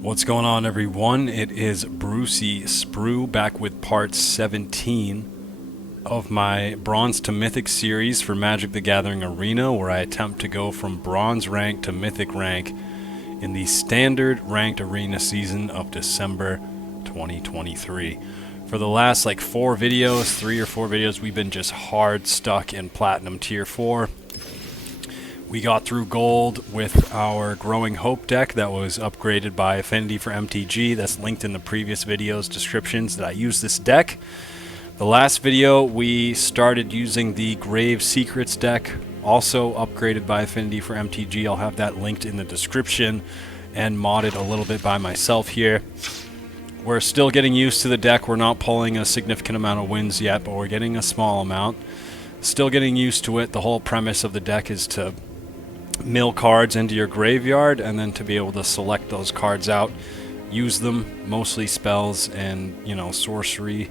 What's going on, everyone? It is Brucey Sprue back with part 17 of my Bronze to Mythic series for Magic the Gathering Arena, where I attempt to go from Bronze rank to Mythic rank in the standard ranked arena season of December 2023. For the last 3 or 4 videos, we've been just hard stuck in Platinum Tier 4. We got through Gold with our Growing Hope deck that was upgraded by Affinity for MTG. That's linked in the previous videos' descriptions that I use this deck. The last video, we started using the Grave Secrets deck, also upgraded by Affinity for MTG. I'll have that linked in the description and modded a little bit by myself here. We're still getting used to the deck. We're not pulling a significant amount of wins yet, but we're getting a small amount. Still getting used to it. The whole premise of the deck is to mill cards into your graveyard and then to be able to select those cards out, use them, mostly spells and, sorcery,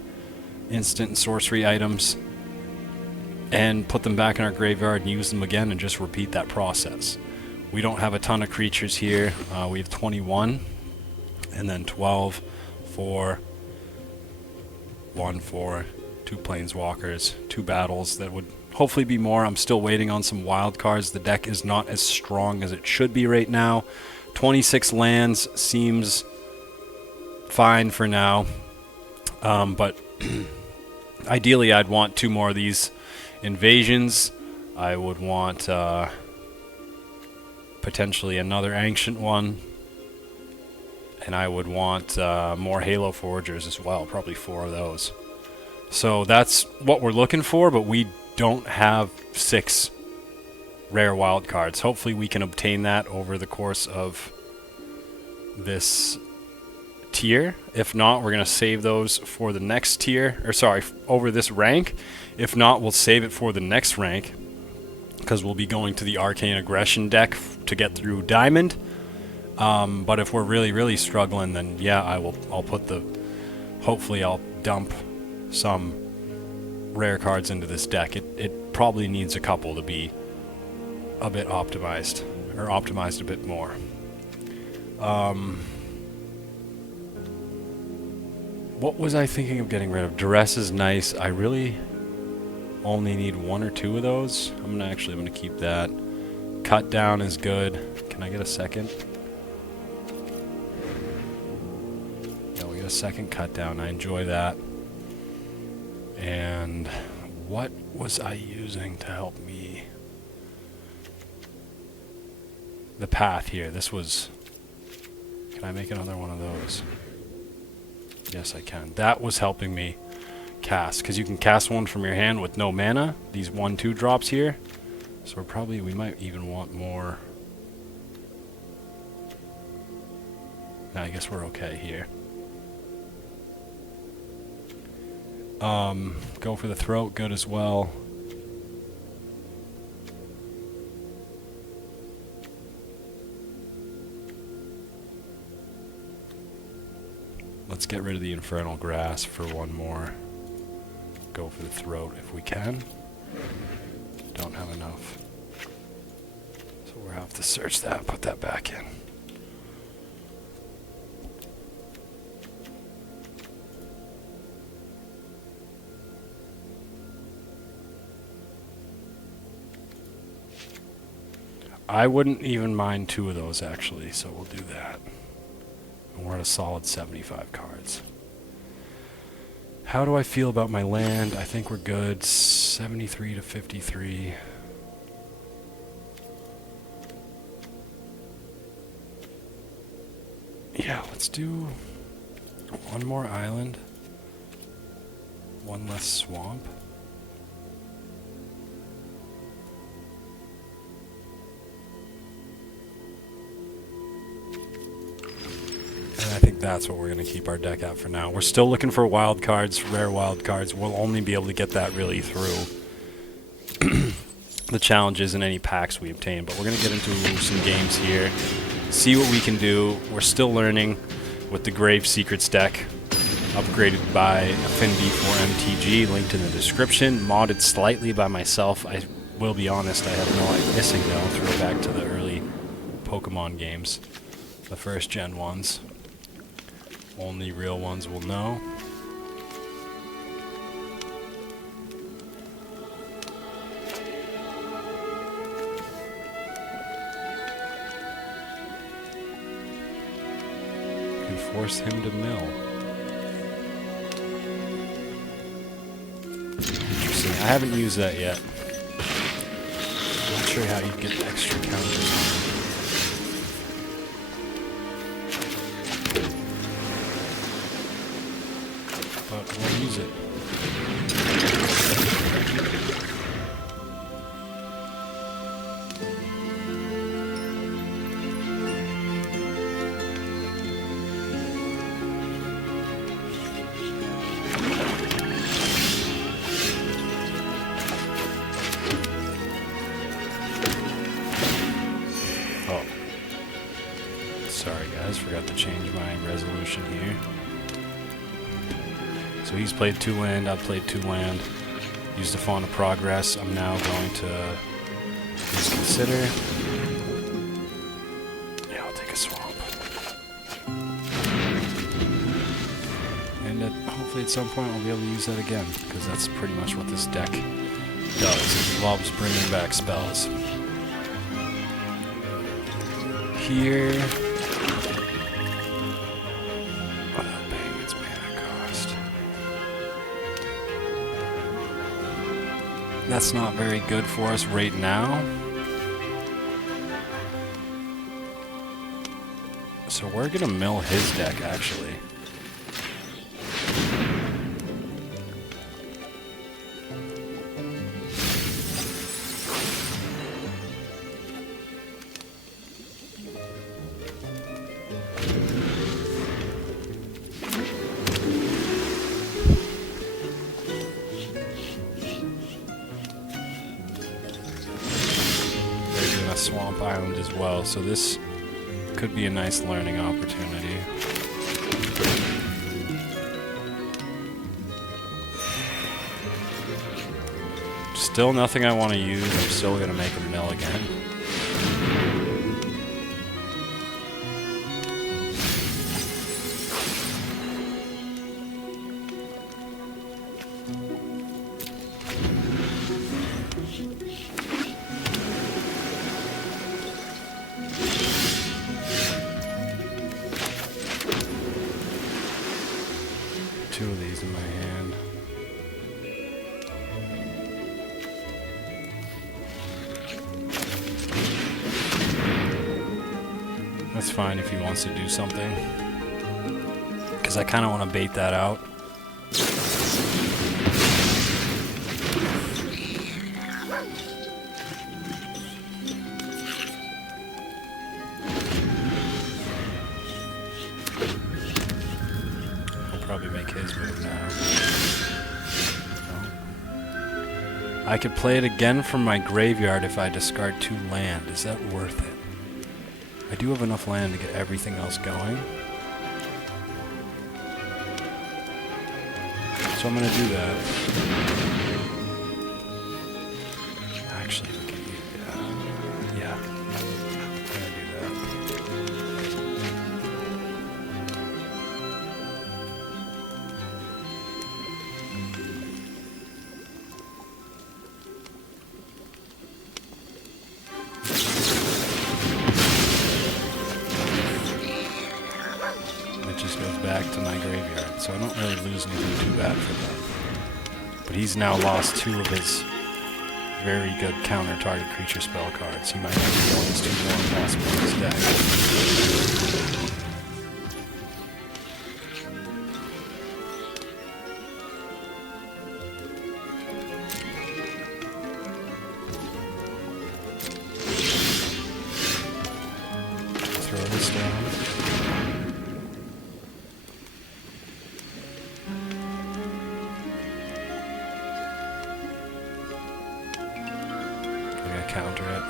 instant and sorcery items, and put them back in our graveyard and use them again and just repeat that process. We don't have a ton of creatures here. We have 21 and then 12 for 1 for 2 planeswalkers, 2 battles that would hopefully be more. I'm still waiting on some wild cards. The deck is not as strong as it should be right now. 26 lands seems fine for now, but ideally I'd want 2 more of these invasions. I would want potentially another ancient one, and I would want more Halo Forgers as well, probably 4 of those. So that's what we're looking for, but we don't have 6 rare wild cards. Hopefully we can obtain that over the course of this tier. If not, we're going to save those for the next tier, or sorry, over this rank. If not, we'll save it for the next rank, because we'll be going to the Arcane Aggression deck to get through Diamond. But if we're really struggling, then yeah, hopefully I'll dump some rare cards into this deck. It probably needs a couple to be a bit optimized, or optimized a bit more. What was I thinking of getting rid of? Duress is nice. I really only need 1 or 2 of those. I'm gonna keep that. Cut down is good. Can I get a second? Yeah, we get a second cut down. I enjoy that. And what was I using to help me? The path here. This was... Can I make another one of those? Yes, I can. That was helping me cast, because you can cast one from your hand with no mana. These 1/2 drops here. So we might even want more. Nah, I guess we're okay here. Go for the throat, good as well. Let's get rid of the Infernal Grass for 1 more. Go for the throat if we can. Don't have enough. So we'll have to search that, put that back in. I wouldn't even mind 2 of those, actually, so we'll do that. And we're at a solid 75 cards. How do I feel about my land? I think we're good. 73 to 53. Yeah, let's do 1 more island. 1 less swamp. And I think that's what we're going to keep our deck at for now. We're still looking for wild cards, rare wild cards. We'll only be able to get that really through the challenges and any packs we obtain. But we're going to get into some games here, see what we can do. We're still learning with the Grave Secrets deck, upgraded by Affinity for MTG, linked in the description, modded slightly by myself. I will be honest, I have no idea. Missing though, throw back to the early Pokemon games, the first gen ones. Only real ones will know. Can force him to mill. Interesting. I haven't used that yet. I'm not sure how you get extra counters. But we'll use it. Oh. Sorry guys, forgot to change my resolution here. So he's played 2 land, I've played 2 land. Used the Fawn of Progress. I'm now going to use Consider. Yeah, I'll take a swamp. And hopefully at some point I'll be able to use that again, because that's pretty much what this deck does. It loves bringing back spells. Here... That's not very good for us right now. So we're gonna mill his deck, actually. Swamp Island as well, so this could be a nice learning opportunity. Still nothing I want to use. I'm still going to make a mill again. Two of these in my hand. That's fine if he wants to do something, because I kind of want to bait that out. Probably make his move now. No. I could play it again from my graveyard if I discard 2 land. Is that worth it? I do have enough land to get everything else going. So I'm gonna do that. Actually, we can use, yeah. I'm gonna do that. Back to my graveyard, so I don't really lose anything too bad for that. But he's now lost 2 of his very good counter target creature spell cards. He might have to go against 2 more possible in his deck. Throw this down. Counter it.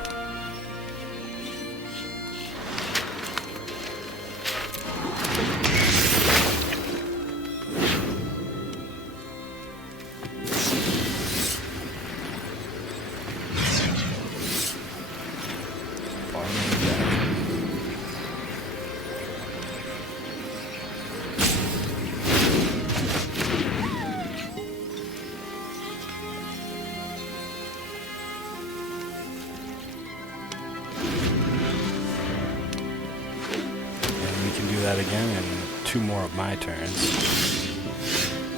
can do that again in 2 more of my turns.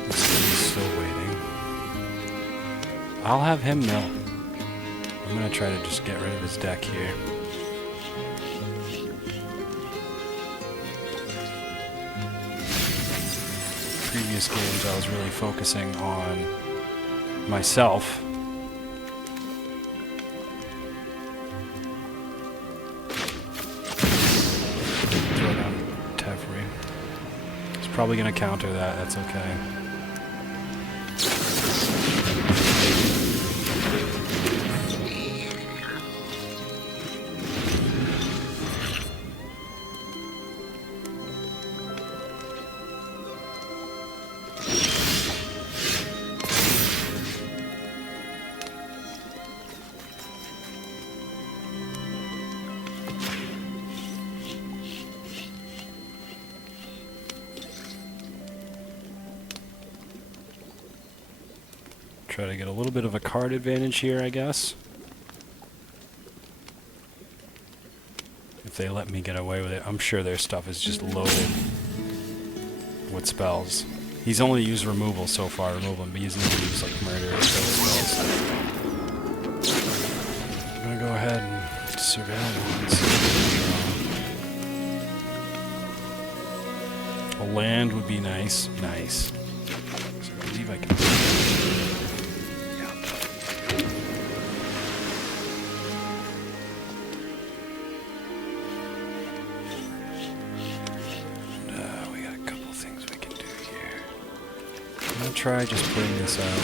He's still waiting. I'll have him mill. I'm going to try to just get rid of his deck here. Previous games I was really focusing on myself. Throw down Teferi. He's probably going to counter that, that's okay. Try to get a little bit of a card advantage here, I guess. If they let me get away with it. I'm sure their stuff is just loaded with spells. He's only used removal so far, but he's never used like murder or spells. I'm gonna go ahead and surveil once. A land would be nice. Nice. So I believe I can. Try just putting this out.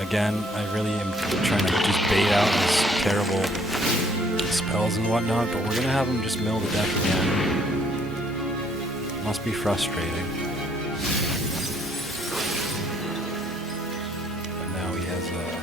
Again, I really am trying to just bait out these terrible spells and whatnot, but we're gonna have him just mill the deck again. Must be frustrating. But now he has a...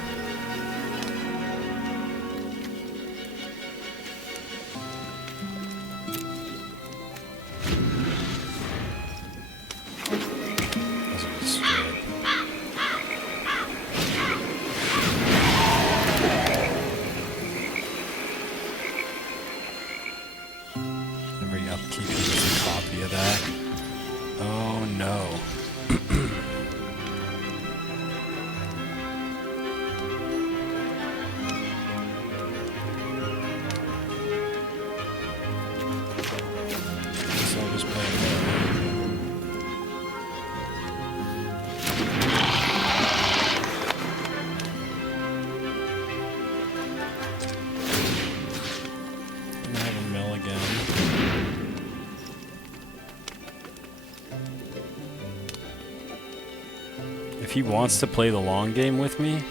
If he wants to play the long game with me,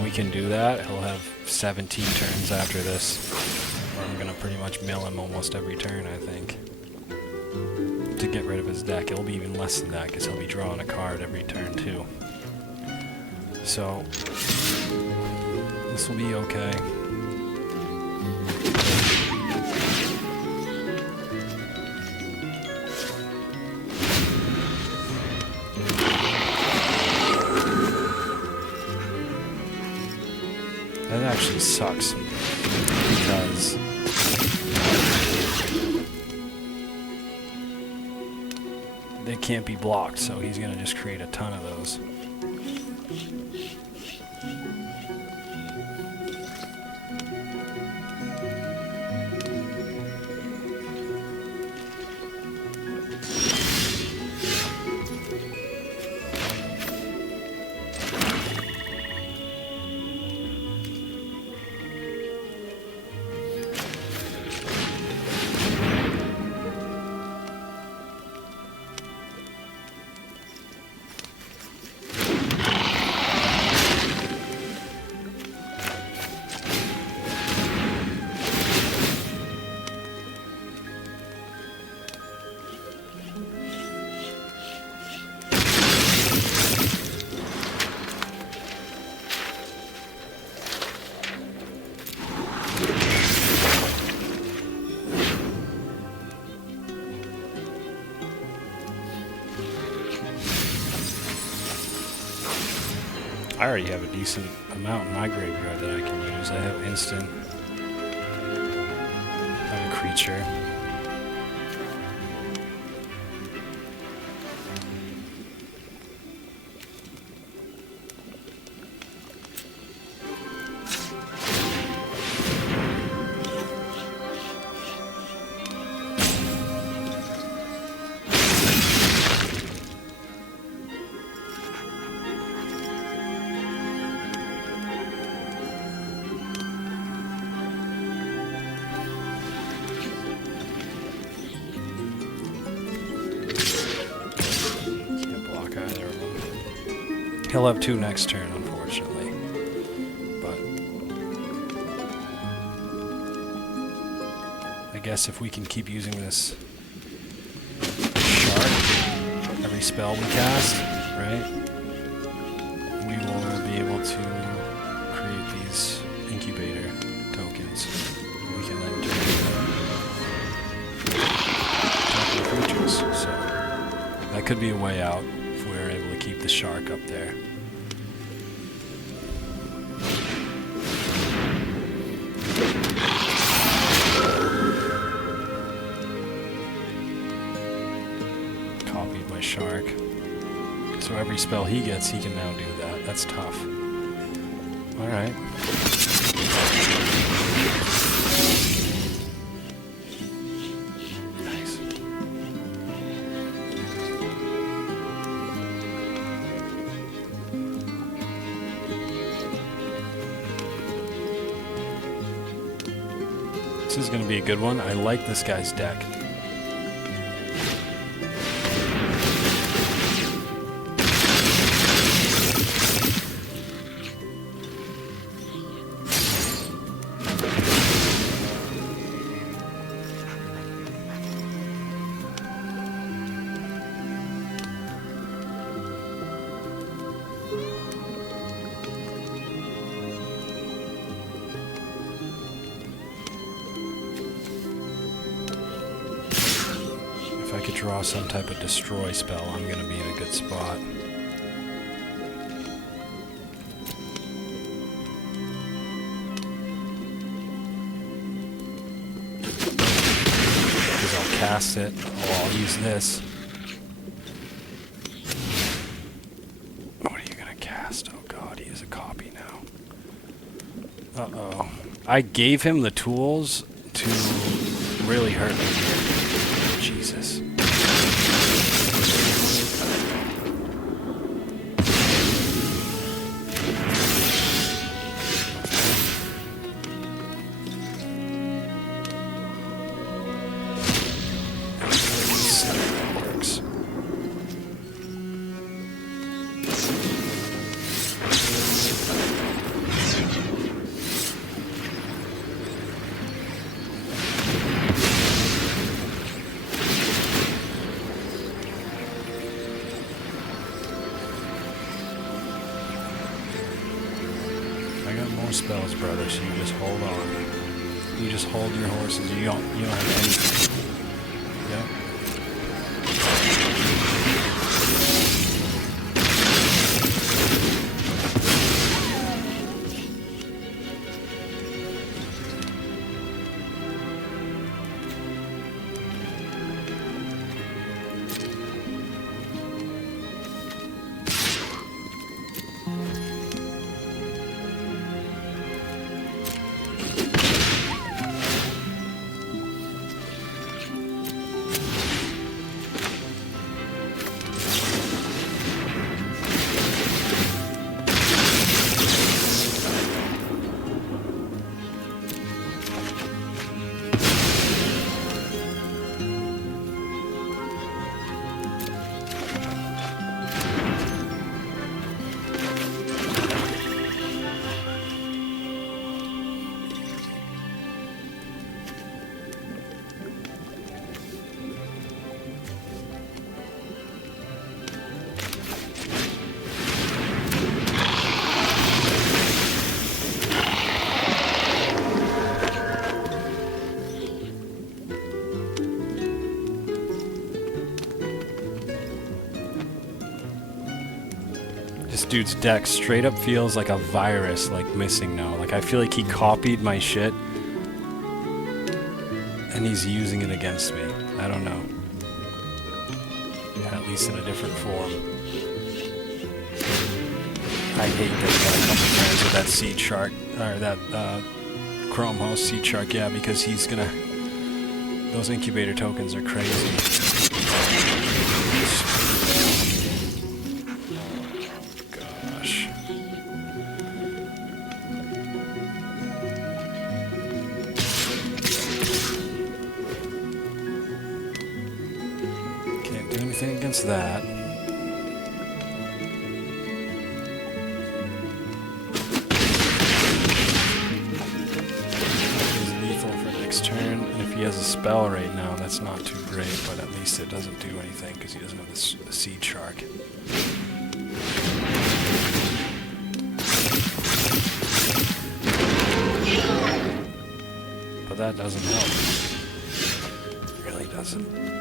we can do that. He'll have 17 turns after this. Or I'm going to pretty much mill him almost every turn, I think. To get rid of his deck. It'll be even less than that, because he'll be drawing a card every turn, too. So, this will be okay. That actually sucks, because they can't be blocked, so he's going to just create a ton of those. I already have a decent amount in my graveyard that I can use. I have instant. I have a creature. He'll have 2 next turn, unfortunately. But I guess if we can keep using this shark every spell we cast, right, we will be able to create these incubator tokens. We can then turn into token creatures. So that could be a way out if we're able to keep the shark up there. Copied my shark. So every spell he gets, he can now do that. That's tough. Alright. Nice. This is going to be a good one. I like this guy's deck. If I could draw some type of destroy spell, I'm going to be in a good spot. Because I'll cast it. Oh, I'll use this. What are you going to cast? Oh god, he is a copy now. Uh-oh. I gave him the tools to really hurt me here. Jesus. I got more spells, brother, so you just hold on. You just hold your horses. You don't have anything. Yep. This dude's deck straight up feels like a virus, like missing now. Like I feel like he copied my shit and he's using it against me. I don't know. Yeah, at least in a different form. I hate that guy coming hands with that seed shark, or that Chrome Host seed shark, yeah, because he's gonna... Those incubator tokens are crazy. Against that. spell right now. That's not too great, but at least it doesn't do anything because he doesn't have the Seed Shark. But that doesn't help. It really doesn't.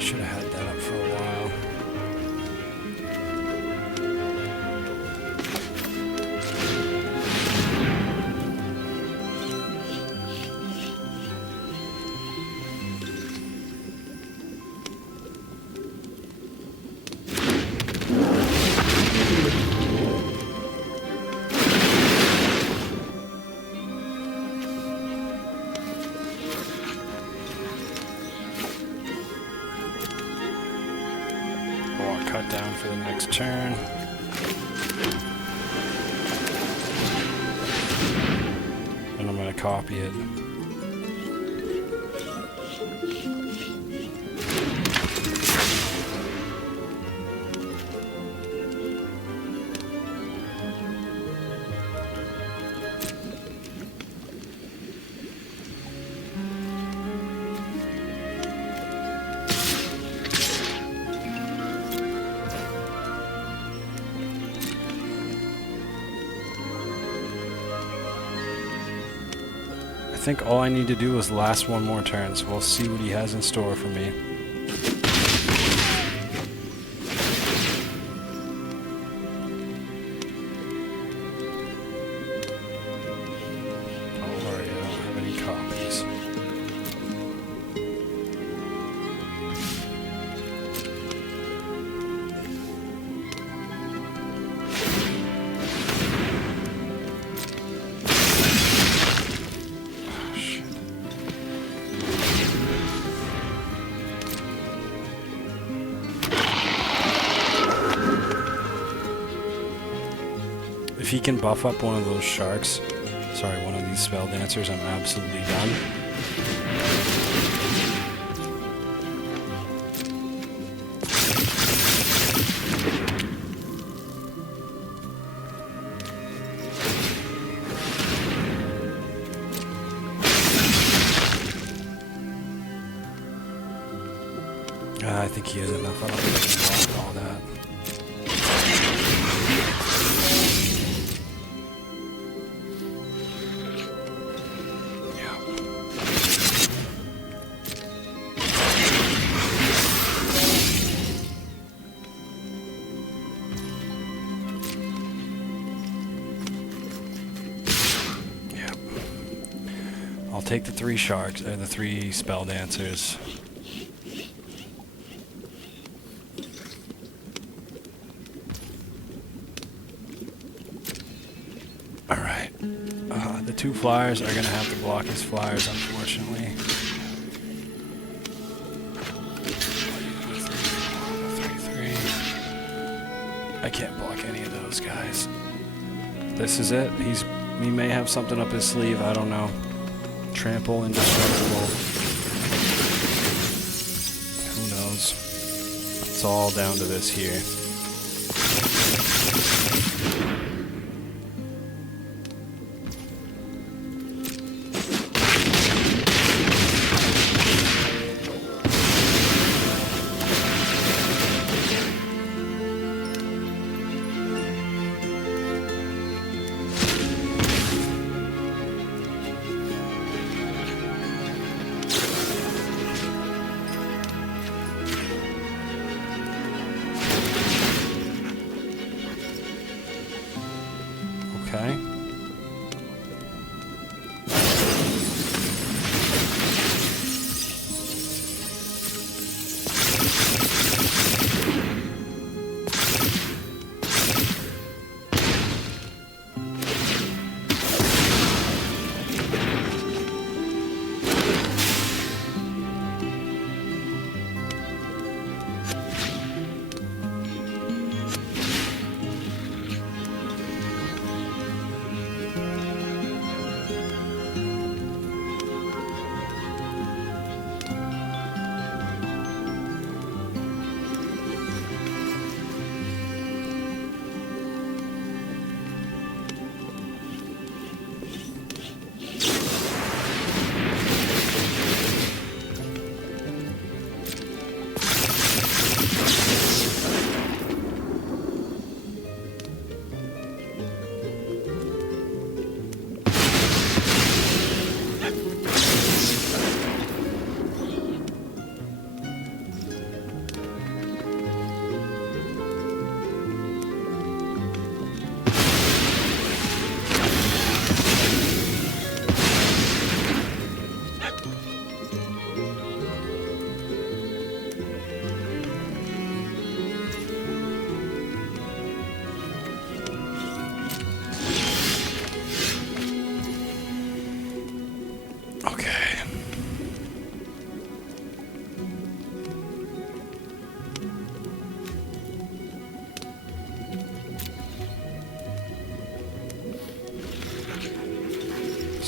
Should have had that up for a while. Cut down for the next turn. And I'm going to copy it. I think all I need to do is last one more turn, so we'll see what he has in store for me. Don't worry, I don't have any copies. If he can buff up one of those sharks, sorry, one of these spell dancers, I'm absolutely done. I think he has enough on him to block all that. I'll take the 3 sharks, or the 3 spell dancers. Alright. The 2 flyers are going to have to block his flyers, unfortunately. 3-3. I can't block any of those guys. This is it. He may have something up his sleeve, I don't know. Trample, indestructible. Who knows? It's all down to this here. Okay.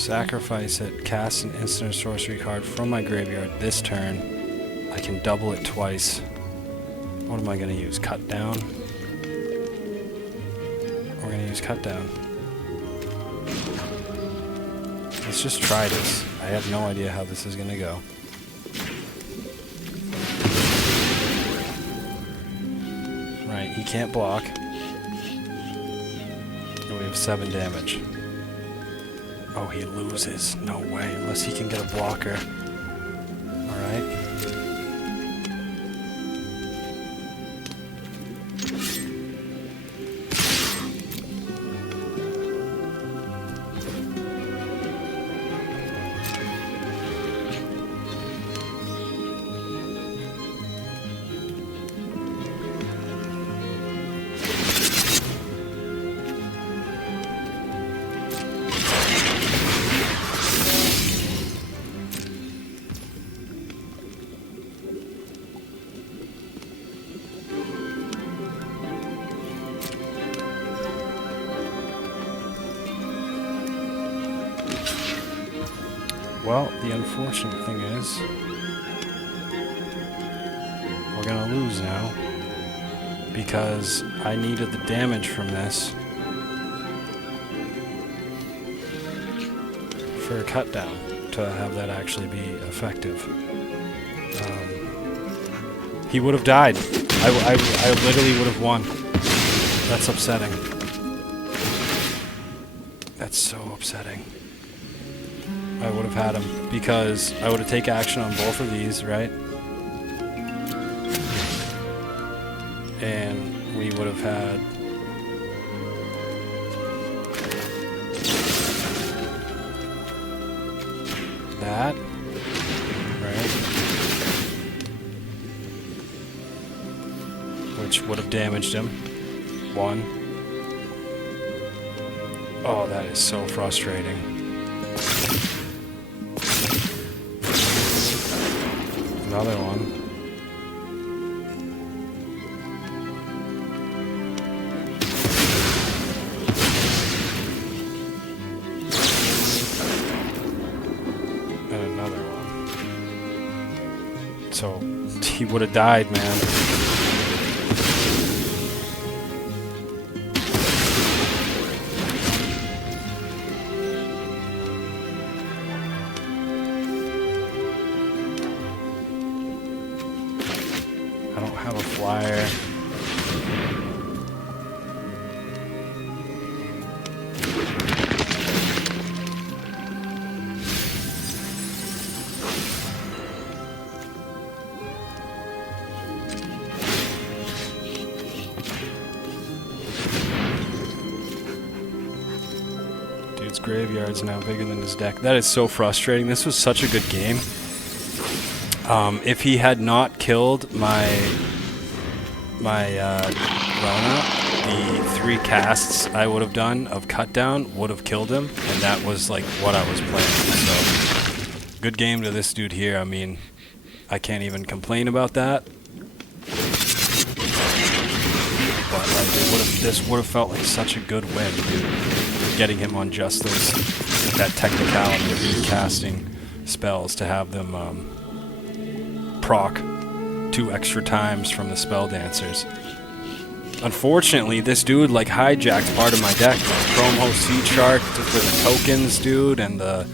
Sacrifice it, cast an instant or sorcery card from my graveyard this turn. I can double it twice. What am I going to use? Cut down? We're going to use cut down. Let's just try this. I have no idea how this is going to go. Right, he can't block. And we have 7 damage. Oh, he loses. No way, unless he can get a blocker. Alright. Well, the unfortunate thing is, we're gonna lose now, because I needed the damage from this for a cut down to have that actually be effective. He would have died. I literally would have won. That's upsetting. That's so upsetting. I would have had him, because I would have taken action on both of these, right? And we would have had... that, right? Which would have damaged him. 1. Oh, that is so frustrating. Another one. And another one. So he would have died, man. I don't have a flyer. Dude's graveyard's now bigger than his deck. That is so frustrating. This was such a good game. If he had not killed my Rona, the 3 casts I would have done of cut down would have killed him, and that was like what I was playing. So good game to this dude here. I mean, I can't even complain about that. But like, this would have felt like such a good win, dude. Getting him on just those, that technicality of recasting spells to have them proc 2 extra times from the spell dancers. Unfortunately, this dude like hijacked part of my deck. Chrome Host Seed Shark for the tokens, dude, and the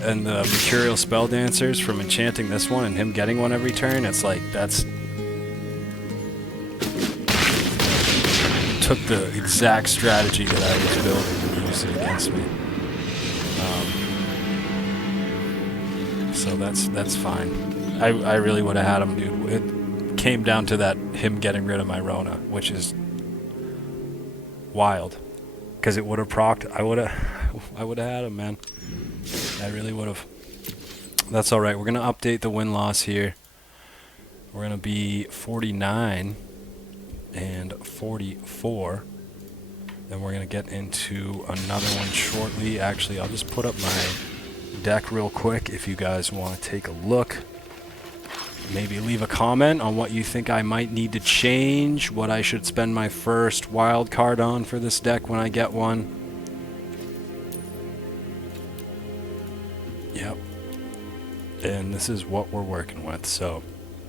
Mercurial Spell Dancers from enchanting this one and him getting one every turn. It's like that's took the exact strategy that I was building and used it against me. So that's fine. I really would have had him, dude. It came down to that him getting rid of my Rona, which is wild, because it would have procced. I would have had him, man. I really would have. That's all right. We're gonna update the win-loss here. We're gonna be 49 and 44. Then we're gonna get into another one shortly. Actually, I'll just put up my deck real quick if you guys want to take a look. Maybe leave a comment on what you think I might need to change, what I should spend my first wild card on for this deck when I get one. And this is what we're working with. So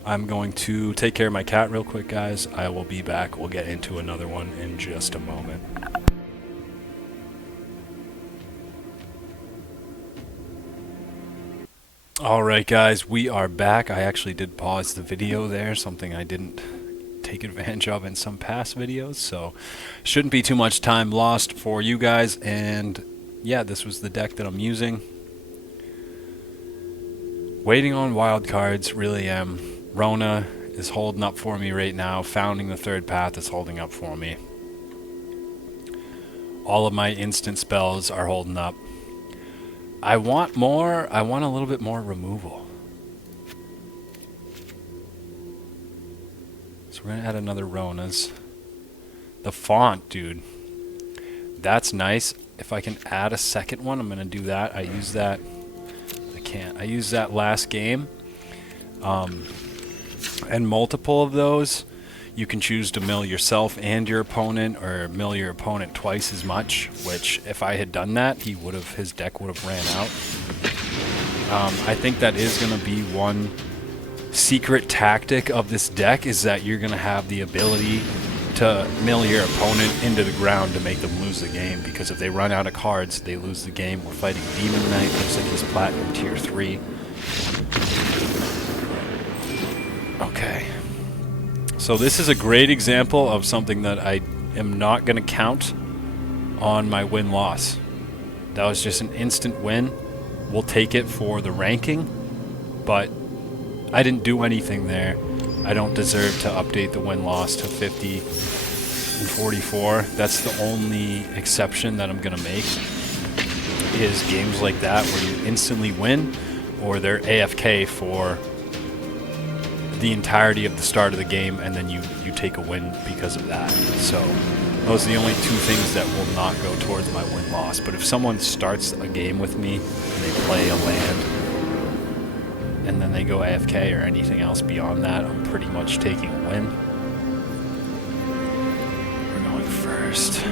I'm going to take care of my cat real quick, guys. I will be back. We'll get into another one in just a moment. Alright guys, we are back. I actually did pause the video there, something I didn't take advantage of in some past videos, so shouldn't be too much time lost for you guys. And yeah, this was the deck that I'm using. Waiting on wild cards, really am. Rona is holding up for me right now. Founding the Third Path is holding up for me. All of my instant spells are holding up. I want more. I want a little bit more removal. So we're going to add another Rona's. The font, dude. That's nice. If I can add a second one, I'm going to do that. I use that. I can't. I used that last game. And multiple of those. You can choose to mill yourself and your opponent, or mill your opponent twice as much, which if I had done that, his deck would have ran out. I think that is going to be one secret tactic of this deck, is that you're going to have the ability to mill your opponent into the ground to make them lose the game, because if they run out of cards, they lose the game. We're fighting Demon Knight, looks like he's Platinum Tier 3. Okay. So this is a great example of something that I am not going to count on my win-loss. That was just an instant win. We'll take it for the ranking, but I didn't do anything there. I don't deserve to update the win-loss to 50 and 44. That's the only exception that I'm going to make, is games like that where you instantly win, or they're AFK for the entirety of the start of the game, and then you take a win because of that. So those are the only two things that will not go towards my win-loss. But if someone starts a game with me and they play a land and then they go AFK or anything else beyond that, I'm pretty much taking a win. We're going first.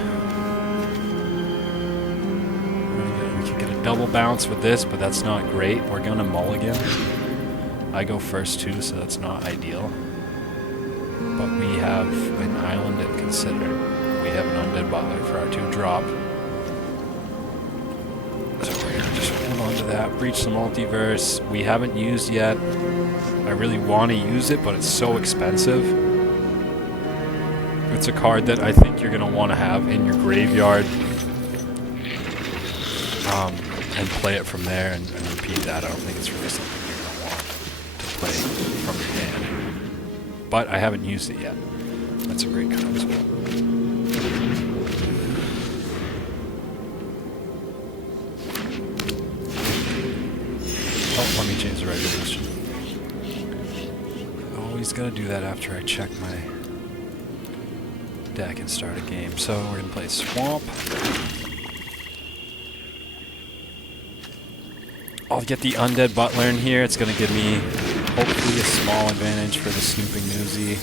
We can get a double bounce with this, but that's not great. We're gonna mulligan. I go first too, so that's not ideal. But we have an island and consider. We have an undead butler for our 2-drop. So we're gonna just hold on to that. Breach the multiverse. We haven't used yet. I really want to use it, but it's so expensive. It's a card that I think you're gonna want to have in your graveyard. And play it from there and repeat that. I don't think it's really something you're gonna want to play from your hand. But I haven't used it yet. That's a great card as well. Oh, let me change the resolution. Always gotta do that after I check my deck and start a game. So we're gonna play Swamp. I'll get the Undead Butler in here. It's going to give me, hopefully, a small advantage for the Snooping Newsy.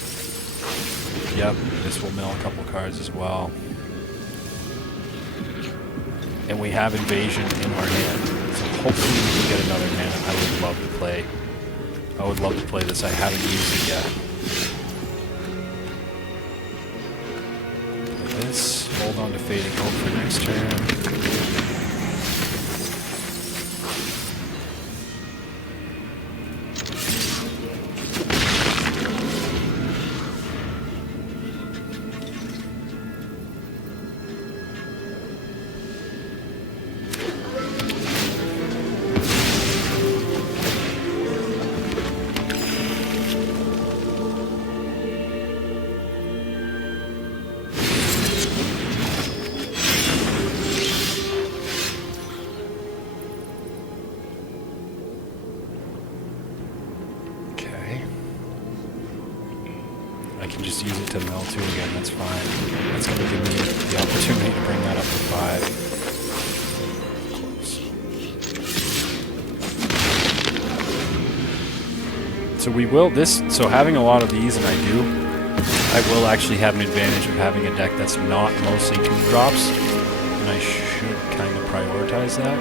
Yep, this will mill a couple cards as well. And we have Invasion in our hand. So hopefully we can get another mana. I would love to play this. I haven't used it yet. Play this. Hold on to Fading Hope for next turn. I can just use it to mill 2 again, that's fine. That's going to give me the opportunity to bring that up to 5. Close. So we will, so having a lot of these, and I will actually have an advantage of having a deck that's not mostly 2-drops, and I should kind of prioritize that.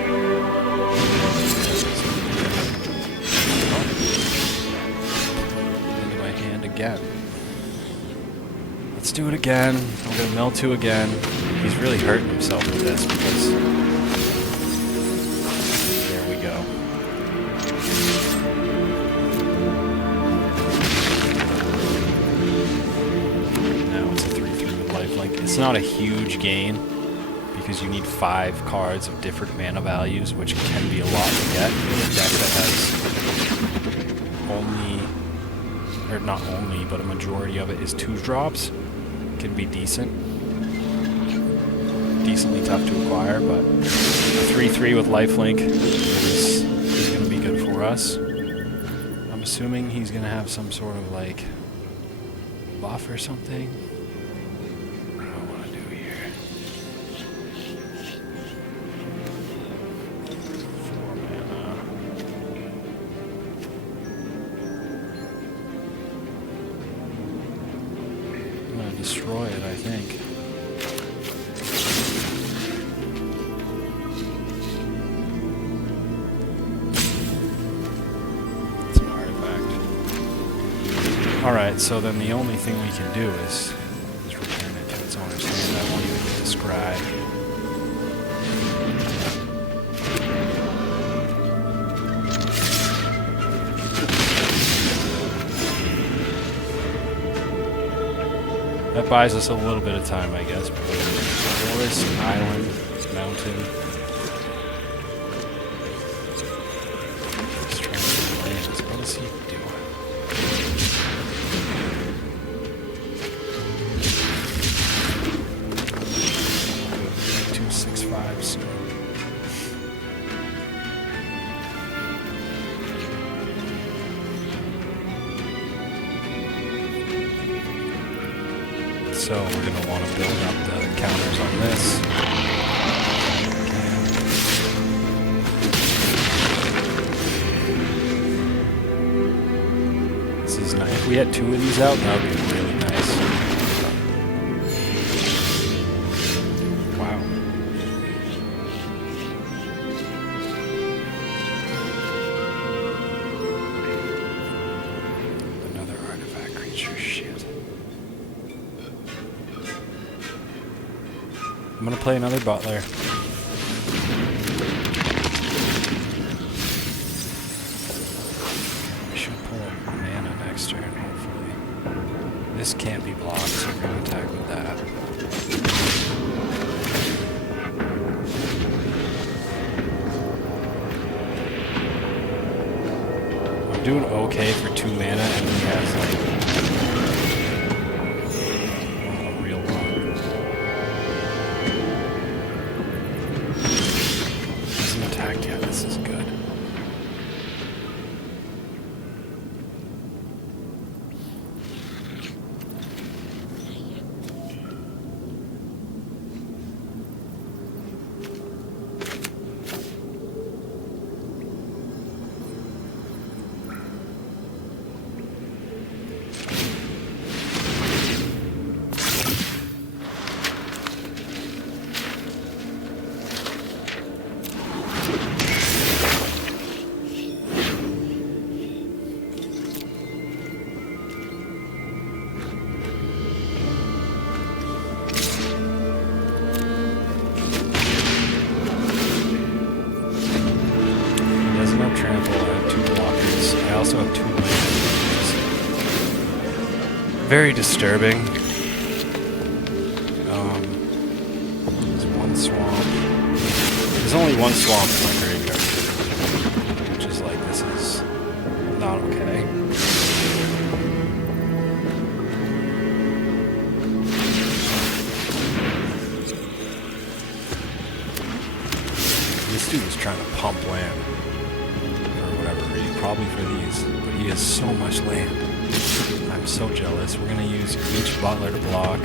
again. Let's do it again. I'm going to mill 2 again. He's really hurting himself with this because... There we go. Now it's a 3-3 with lifelink. It's not a huge gain because you need 5 cards of different mana values, which can be a lot to get in a deck that has only, or not only, but a majority of it is 2-drops. Can be decently tough to acquire, but a 3-3 with lifelink is going to be good for us. I'm assuming he's going to have some sort of like buff or something. What do I want to do here? 4 mana. I'm going to destroy it, I think. Alright, so then the only thing we can do is return it to its owner's hand. I won't even describe. That buys us a little bit of time, I guess. Forest, island, mountain. Just trying to land. What is he doing? 2/6/5 soon. So we're going to want to build up the counters on this. This is nice. If we had 2 of these out, that would be really nice. Wow. Another artifact creature. Shit. I'm gonna play another butler. I should pull mana next turn, hopefully. This can't be blocked, so we're gonna attack with that. I'm doing okay for 2 mana, and he has like this is good. Trample, I have 2 blockers. I also have 2 lands, which is very disturbing. There's 1 swamp. There's only 1 swamp in my graveyard, which is like, this is not okay. This dude is trying to pump land. Probably for these, but he has so much land. I'm so jealous. We're gonna use each butler to block.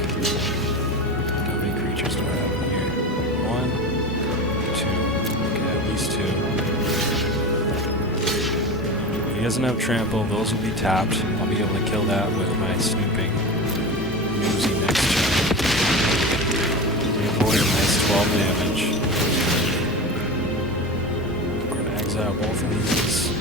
How many creatures do I have in here? 1, 2. Okay, at least 2. He doesn't have trample. Those will be tapped. I'll be able to kill that with my snooping Newsy next turn. We avoid a nice 12 damage. We're gonna exile both of these.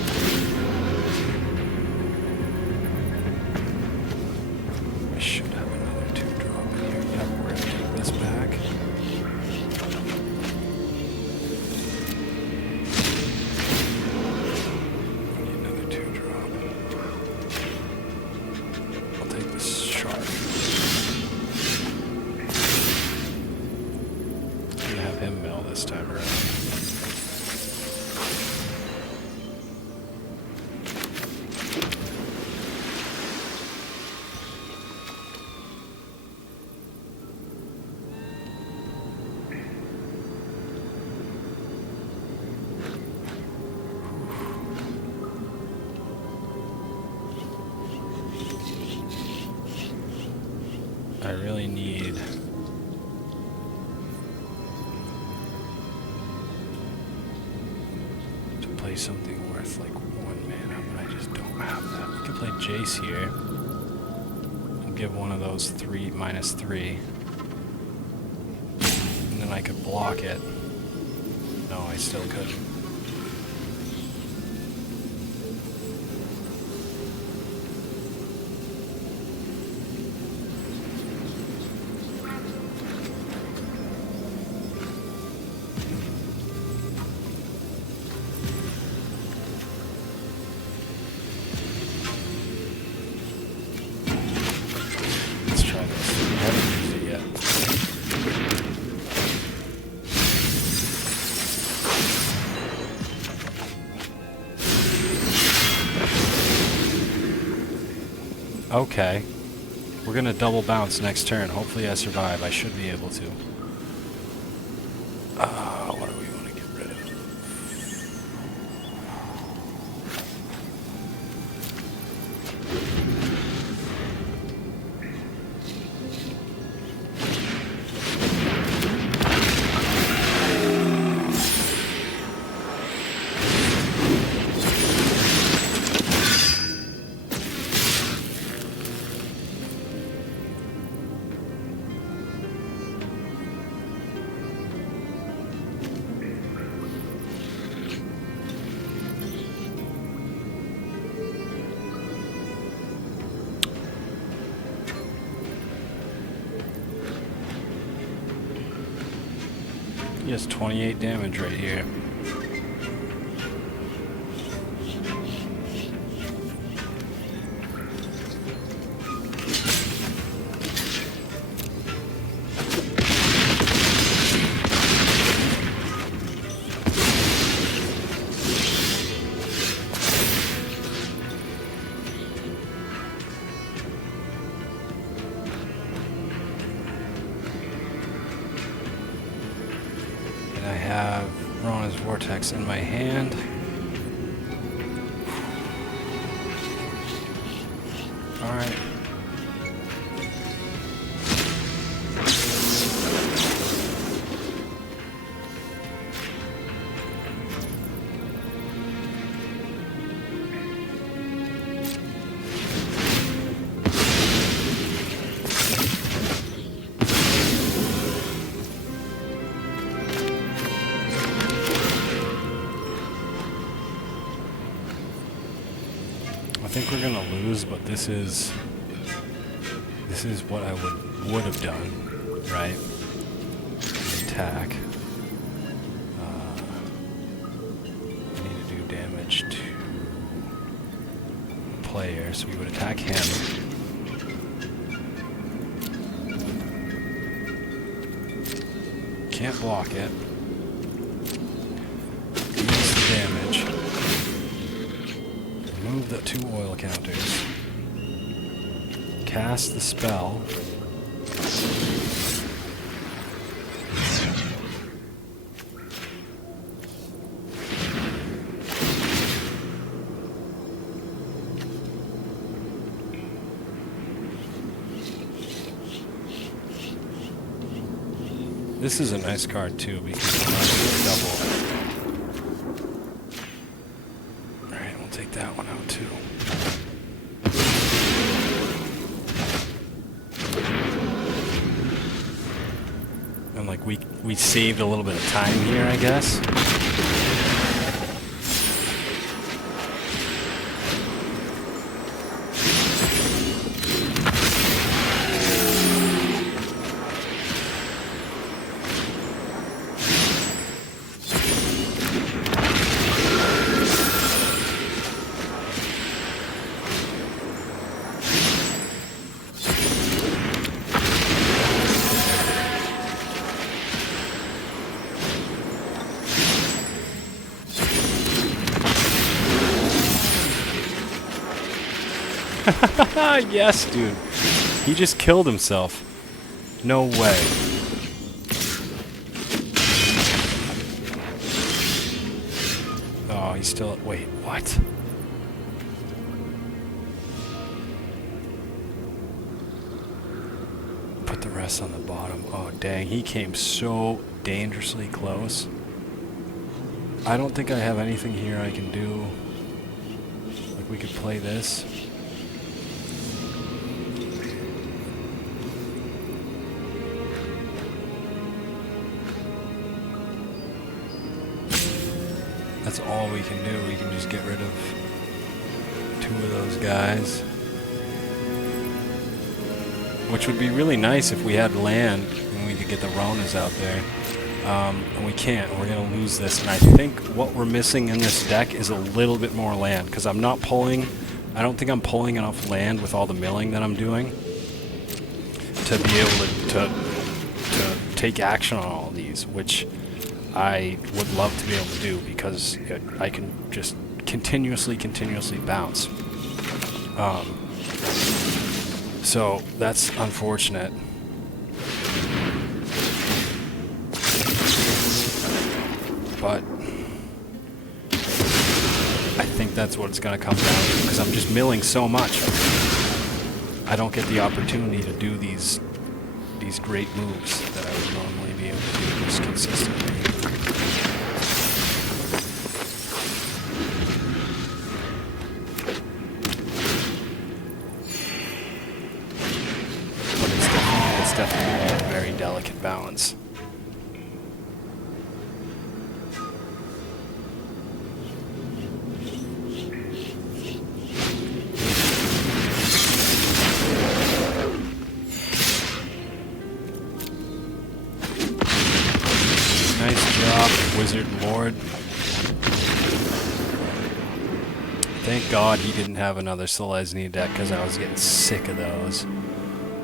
I really need... to play something worth like 1 mana, but I just don't have that. I can play Jace here. And give one of those -3. And then I could block it. No, I still couldn't. Let's try this. I haven't used it yet. Okay. We're gonna double bounce next turn. Hopefully I survive. I should be able to. What do we want to get rid of? He has 28 damage right here. I have Rona's Vortex in my hand. Alright. I think we're gonna lose, but this is what I would have done, right? Attack. I need to do damage to the player, so we would attack him. Can't block it. Use the damage. Remove the 2 oil counters. Cast the spell. This is a nice card too because it's not double. Alright, we'll take that one out too. And like we saved a little bit of time here, I guess. Yes, dude. He just killed himself. No way. Oh, he's still... Wait, what? press on the bottom. Oh, dang. He came so dangerously close. I don't think I have anything here I can do. Like, we could play this. That's all we can do. We can just get rid of 2 of those guys. Which would be really nice if we had land and we could get the Ronas out there. And we can't. We're going to lose this. And I think what we're missing in this deck is a little bit more land. Because I'm not pulling... I don't think I'm pulling enough land with all the milling that I'm doing to be able to take action on all these. Which I would love to be able to do. Because I can just continuously bounce. So that's unfortunate. But I think that's what it's going to come down to, because I'm just milling so much. I don't get the opportunity to do these great moves that I would normally be able to do just consistently. Definitely a very delicate balance. Nice job, Wizard Lord. Thank God he didn't have another Selesnya deck, because I was getting sick of those.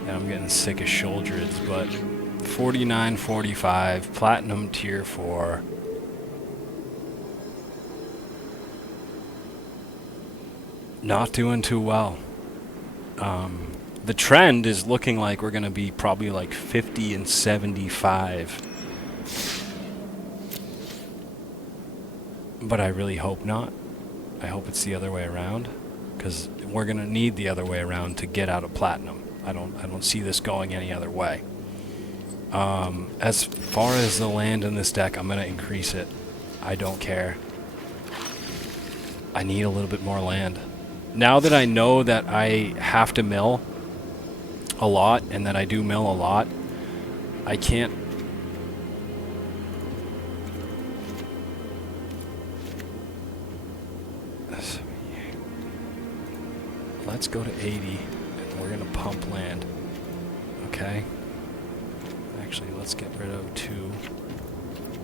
And I'm getting sick of Shouldreds, but 49.45, Platinum Tier 4. Not doing too well. The trend is looking like we're going to be probably like 50 and 75. But I really hope not. I hope it's the other way around, because we're going to need the other way around to get out of Platinum. I don't see this going any other way. As far as the land in this deck, I'm going to increase it. I don't care. I need a little bit more land. Now that I know that I have to mill a lot, and that I do mill a lot, I can't... Let's go to 80. We're going to pump land. Okay. Actually, let's get rid of 2.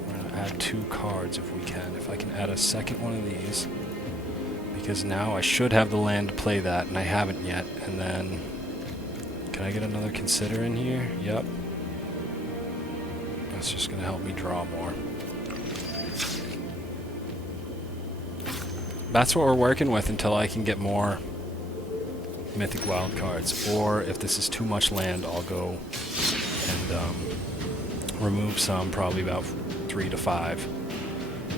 We're going to add 2 cards if we can. If I can add a second one of these. Because now I should have the land to play that, and I haven't yet. And then... Can I get another Consider in here? Yep. That's just going to help me draw more. That's what we're working with until I can get more Mythic wildcards, or if this is too much land, I'll go and remove some, probably about 3 to 5.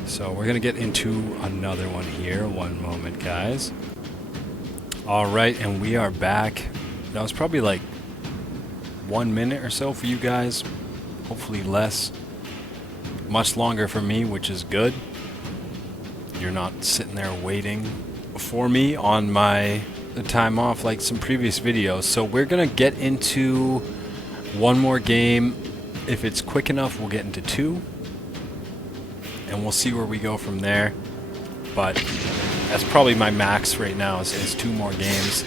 So we're gonna get into another one here. One moment, guys. Alright, and we are back. That was probably like 1 minute or so for you guys, hopefully less. Much longer for me, which is good. You're not sitting there waiting for me on my time off like some previous videos. So we're gonna get into one more game. If it's quick enough, we'll get into 2, and we'll see where we go from there. But that's probably my max right now, is 2 more games.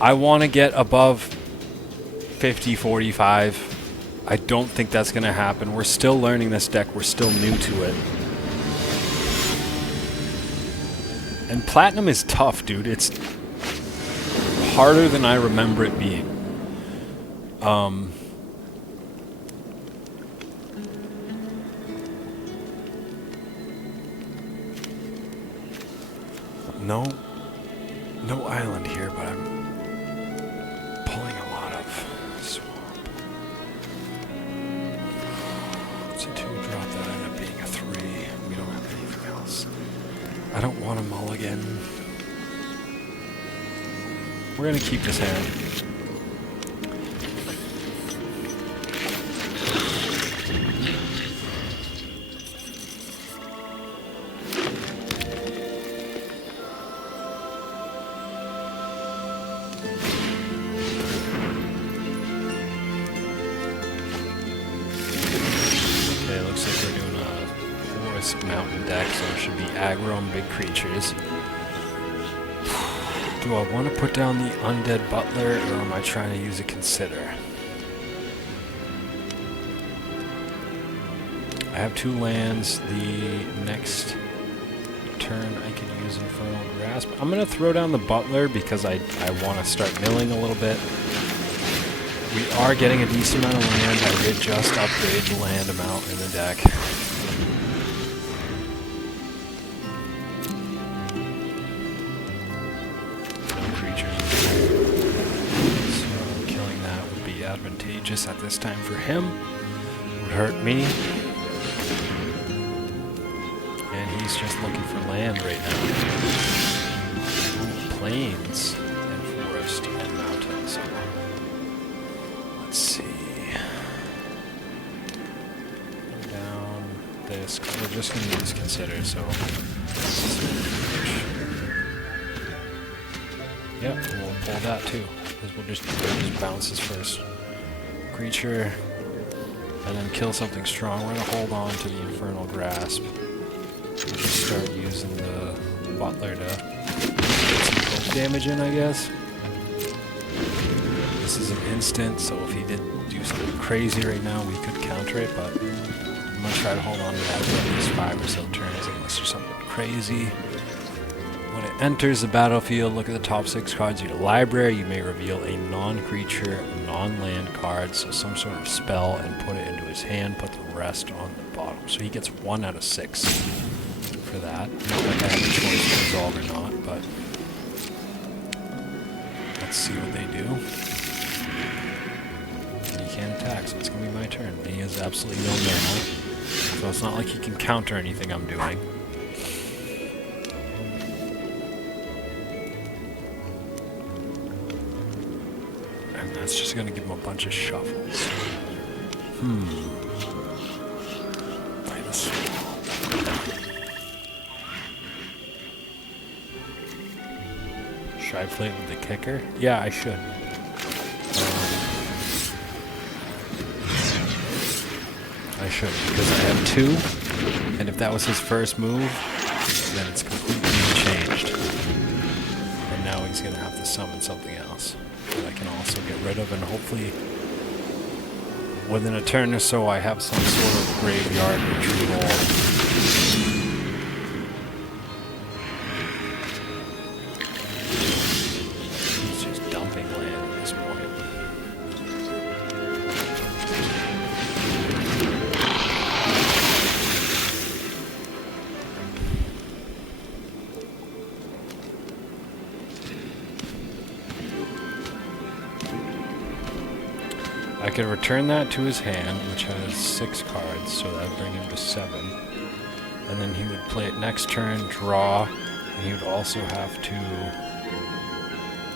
I want to get above 50, 45. I don't think that's gonna happen. We're still learning this deck. We're still new to it. And Platinum is tough, dude. It's harder than I remember it being. No island here, but I'm pulling a lot of swamp. It's a 2-drop that ended up being a 3. We don't have anything else. I don't want a mulligan. We're gonna keep this hand. mountain deck, so it should be aggro and big creatures. Do I want to put down the Undead Butler, or am I trying to use a Consider? I have 2 lands. The next turn I can use Infernal Grasp. I'm going to throw down the Butler because I want to start milling a little bit. We are getting a decent amount of land. I did just upgrade the land amount in the deck. No creatures. So killing that would be advantageous at this time for him. Would hurt me. And he's just looking for land right now. Ooh, plains and forest and mountains. Let's see. Down this. We're just going to use Consider, so. Yep, we'll pull that too. We'll just bounce his first creature and then kill something strong. We're going to hold on to the Infernal Grasp. We'll just start using the Butler to get some poke damage in, I guess. This is an instant, so if he did do something crazy right now, we could counter it, but I'm going to try to hold on to that for at least 5 or so turns unless there's something crazy. When it enters the battlefield, look at the top 6 cards of your library. You may reveal a non-creature, non-land card, so some sort of spell, and put it into his hand, put the rest on the bottom. So he gets 1 out of 6 for that. Not like I have a choice to resolve or not, but let's see what they do. And he can't attack, so it's going to be my turn. And he has absolutely no mana, so it's not like he can counter anything I'm doing. And that's just going to give him a bunch of shuffles. Play this. Should I play it with the kicker? Yeah, I should. I should, because I have 2, and if that was his first move, then it's completely changed. And now he's going to have to summon something else that I can also get rid of, and hopefully within a turn or so I have some sort of graveyard retrieval. I could return that to his hand, which has 6 cards, so that would bring him to 7. And then he would play it next turn, draw, and he would also have to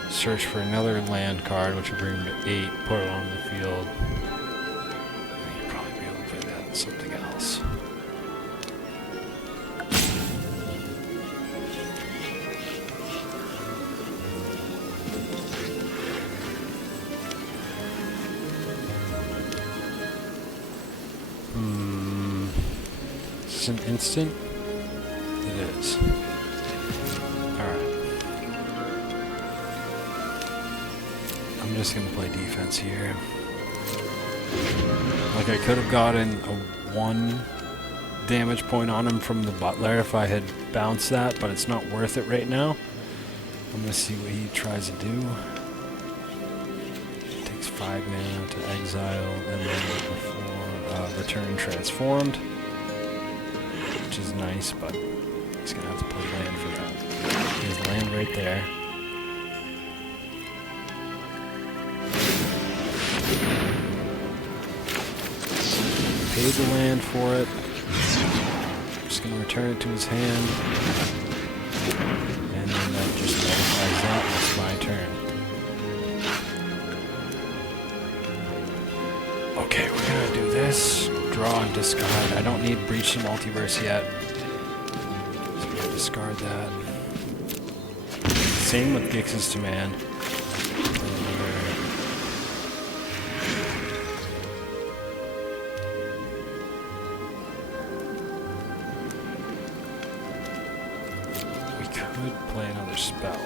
search for another land card, which would bring him to 8, put it on the field. He'd probably be able to play that with something else. Is this an instant? It is. Alright. I'm just going to play defense here. Like, I could have gotten a 1 damage point on him from the Butler if I had bounced that, but it's not worth it right now. I'm going to see what he tries to do. Takes 5 mana to exile, and then return transformed. Which is nice, but he's going to have to play land for that. He has land right there. Paid the land for it. I'm just going to return it to his hand. And then that just nullifies that, and it's my turn. Okay, we're going to do this. Draw and discard. I don't need Breach the Multiverse yet. So we're going to discard that. Same with Gix's Demand. spell.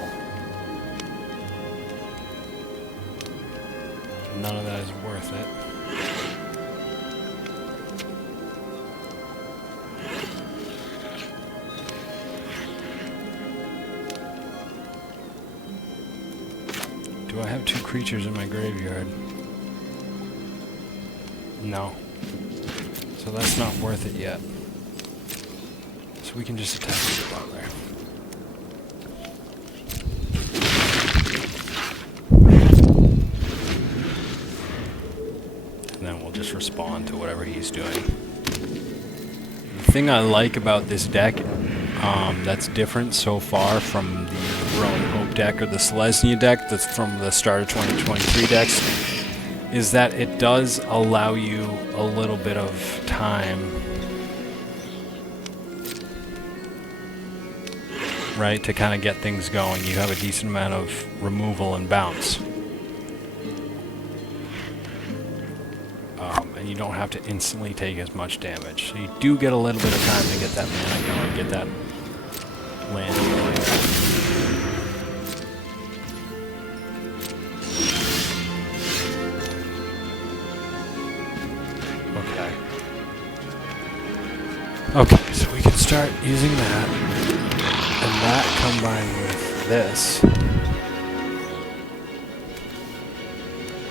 None of that is worth it. Do I have 2 creatures in my graveyard? No. So that's not worth it yet. So we can just attack the butler. And then we'll just respond to whatever he's doing. The thing I like about this deck that's different so far from the Growing Hope deck or the Selesnya deck that's from the start of 2023 decks is that it does allow you a little bit of time, right, to kind of get things going. You have a decent amount of removal and bounce. And you don't have to instantly take as much damage. So you do get a little bit of time to get that mana going, get that land going. Okay, so we can start using that, and that combined with this,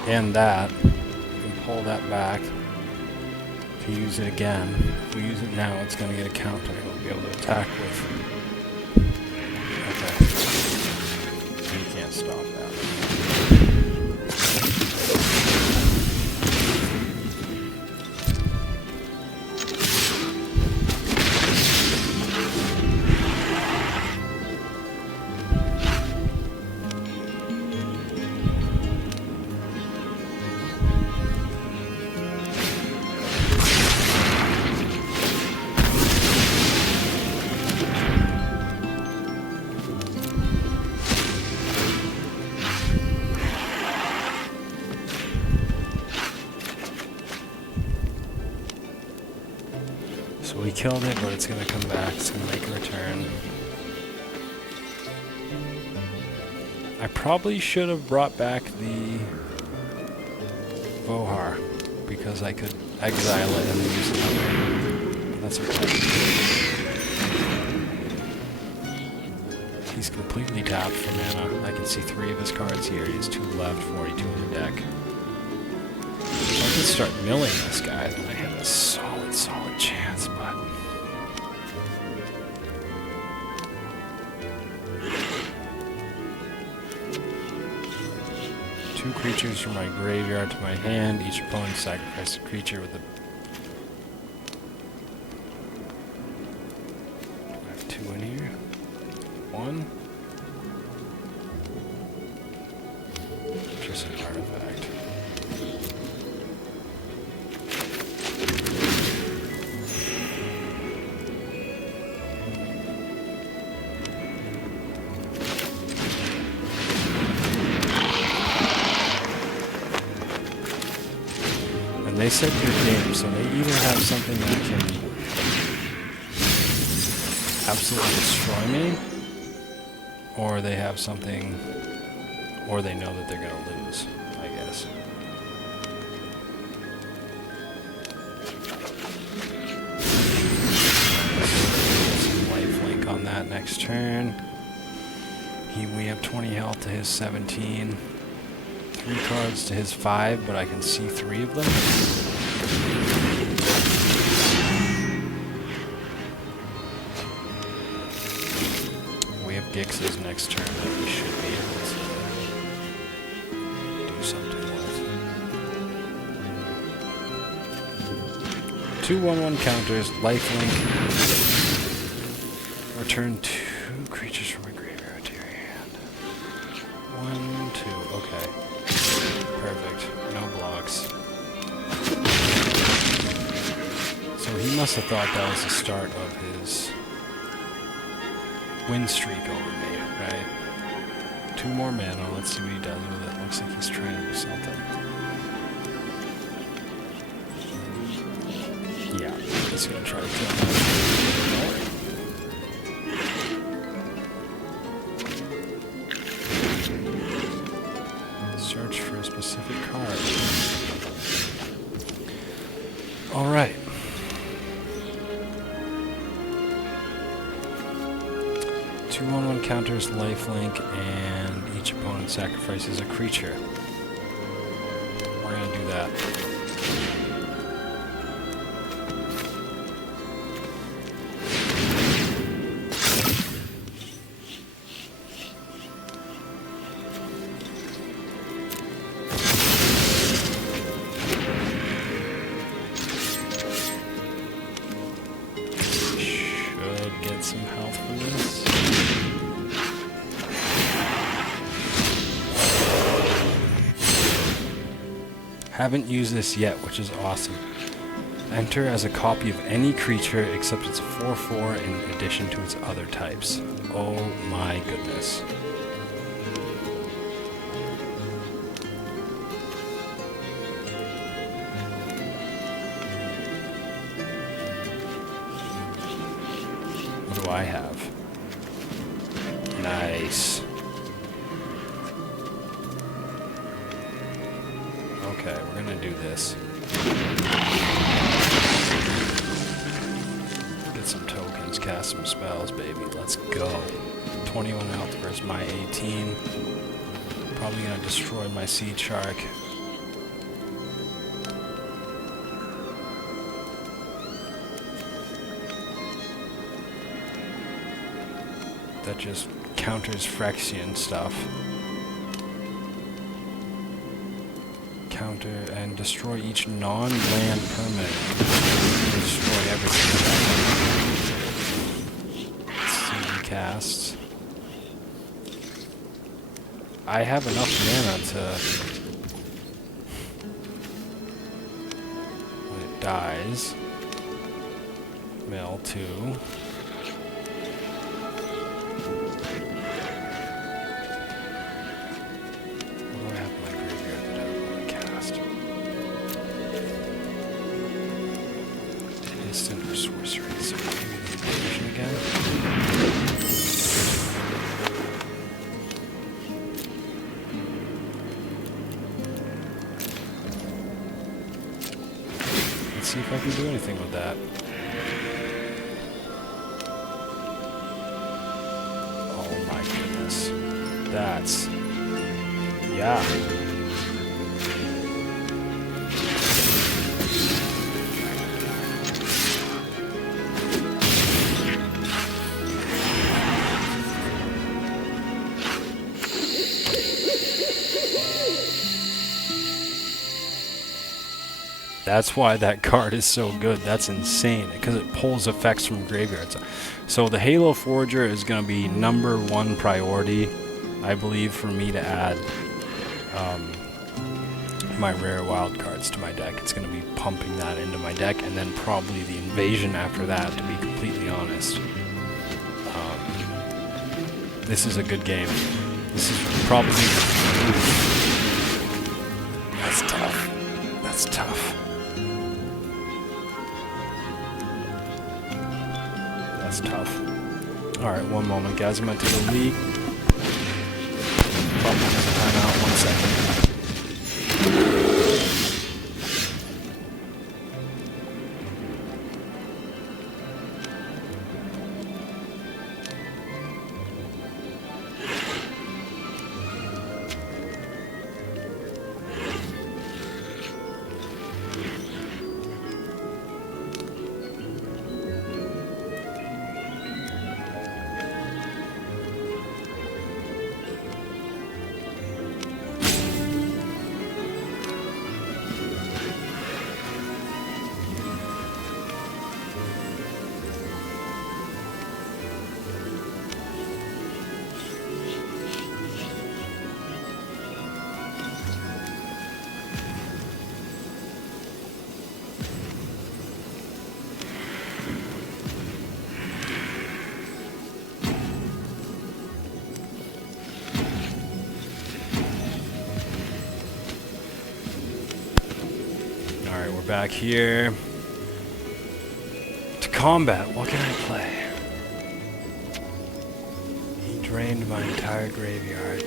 and that, we can pull that back to use it again. If we use it now, it's going to get a counter. We'll be able to attack with. Okay. You can't stop that. So we killed it, but it's going to come back. It's going to make a return. I probably should have brought back the Vohar, because I could exile it and use it. That's okay. He's completely tapped for mana. I can see 3 of his cards here. He has 2 left, 42 in the deck. If I could start milling this guy, then I have a solid chance, but... Two creatures from my graveyard to my hand. Each opponent sacrifices a creature with a... Do I have 2 in here? 1? Just an artifact. They said good game, so they either have something that can absolutely destroy me, or they have something, or they know that they're going to lose, I guess. Some lifelink on that next turn. We have 20 health to his 17. 3 cards to his 5, but I can see 3 of them. We have Gix's next turn that we should be able to do something with. 2 1/1 counters, lifelink. Return 2 creatures from my graveyard to your hand. 1, 2, okay. Perfect. No blocks. So he must have thought that was the start of his win streak over me, right? 2 more mana. Let's see what he does with it. Looks like he's trying to do something. Yeah, he's going to try to kill me. Search for a specific card. Alright. Two 1/1 counters lifelink, and each opponent sacrifices a creature. We're gonna do that. Should get some health from this. Haven't used this yet, which is awesome. Enter as a copy of any creature except it's 4/4 in addition to its other types. Oh my goodness. What do I have? Nice. Okay, we're gonna do this. Get some tokens, cast some spells, baby. Let's go. 21 health versus my 18. Probably gonna destroy my Seed Shark. That just counters Phyrexian stuff. Counter and destroy each non-land permanent. Destroy everything. Seed casts. I have enough mana to... When it dies, mill 2. Sorcery, so maybe the invasion again. Let's see if I can do anything with that. Oh my goodness. That's... yeah. That's why that card is so good. That's insane, because it pulls effects from graveyards. So the Halo Forger is going to be #1 priority, I believe, for me to add my rare wild cards to my deck. It's going to be pumping that into my deck, and then probably the Invasion after that, to be completely honest. This is a good game. This is probably... That's tough. That's tough. That's tough. Alright, one moment, guys. I'm going to take a leak. Probably have a timeout. 1 second. Back here to combat. What can I play? He drained my entire graveyard.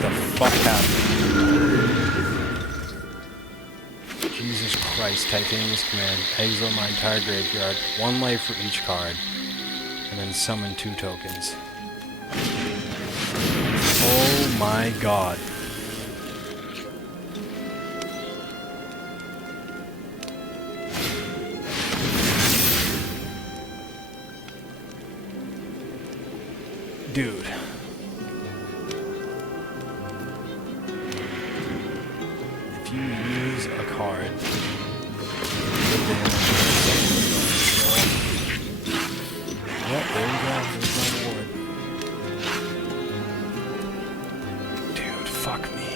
the fuck happened? Jesus Christ, Titanium's command. Exile my entire graveyard. 1 life for each card. And then summon 2 tokens. Oh my god. Dude. If you use a card yep, there you go. There's my reward. Dude, fuck me.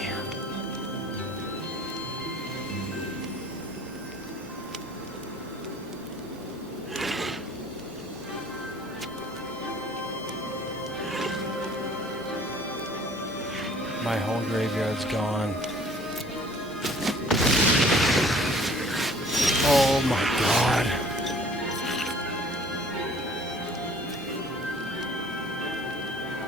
My whole graveyard's gone. Oh my god.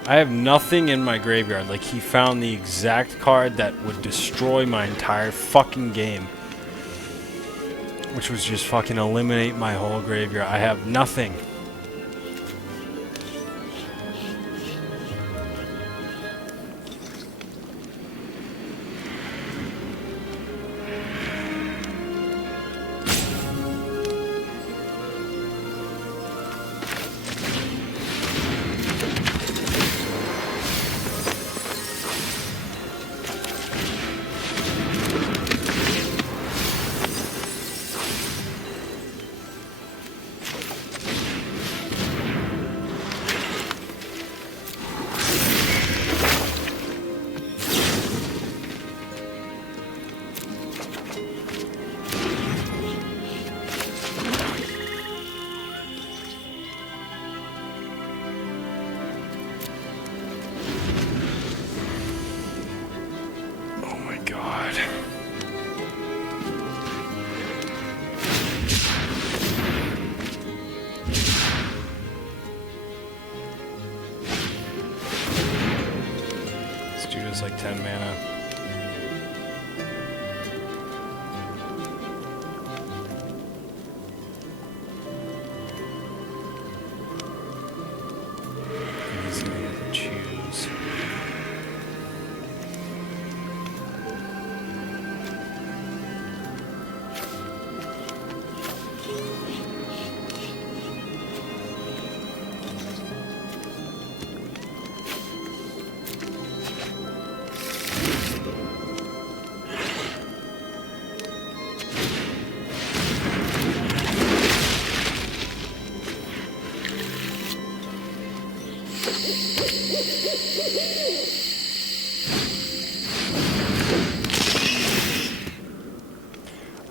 I have nothing in my graveyard. Like, he found the exact card that would destroy my entire fucking game. Which was just fucking eliminate my whole graveyard. I have nothing. Like 10 mana. He's gonna get to choose.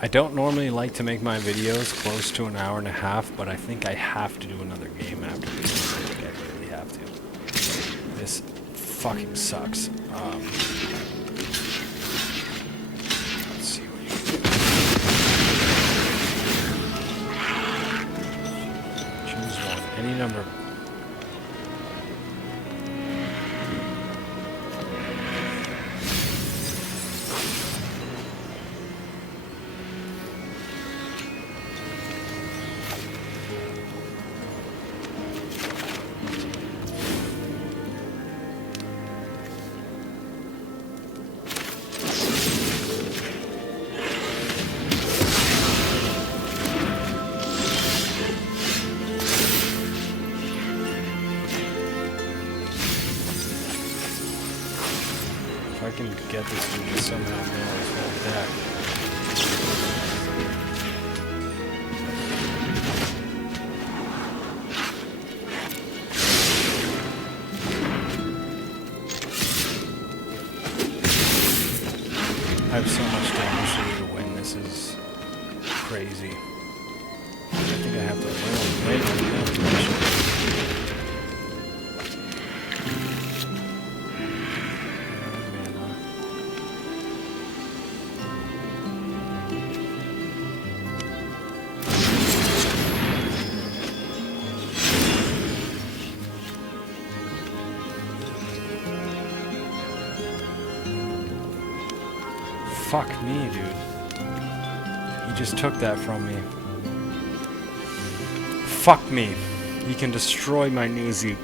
I don't normally like to make my videos close to an hour and a half, but I think I have to do another game after this. I think I really have to. This fucking sucks. Let's see what you can do. Choose one. Any number. If I can get this dude to somehow nail his whole deck. I have so much damage to do to win. This is crazy. I think I have to win on the activation. Fuck me, dude. He just took that from me. Fuck me. He can destroy my newsy.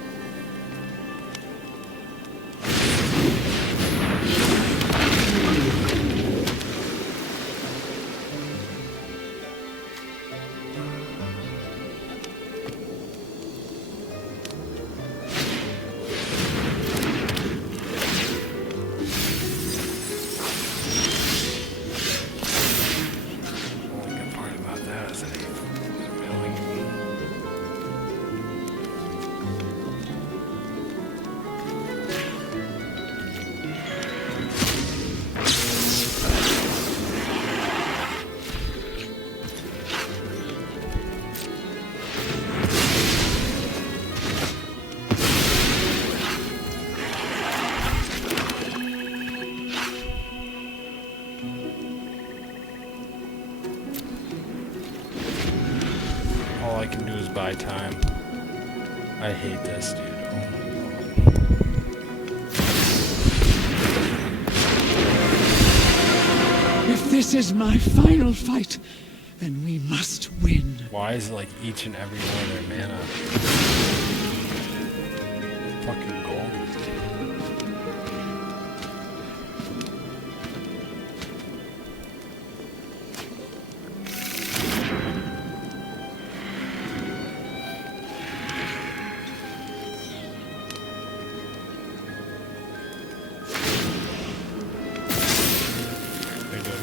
All I can do is buy time. I hate this, dude. Oh my god. If this is my final fight, then we must win. Why is it like each and every one of their mana fucking gold?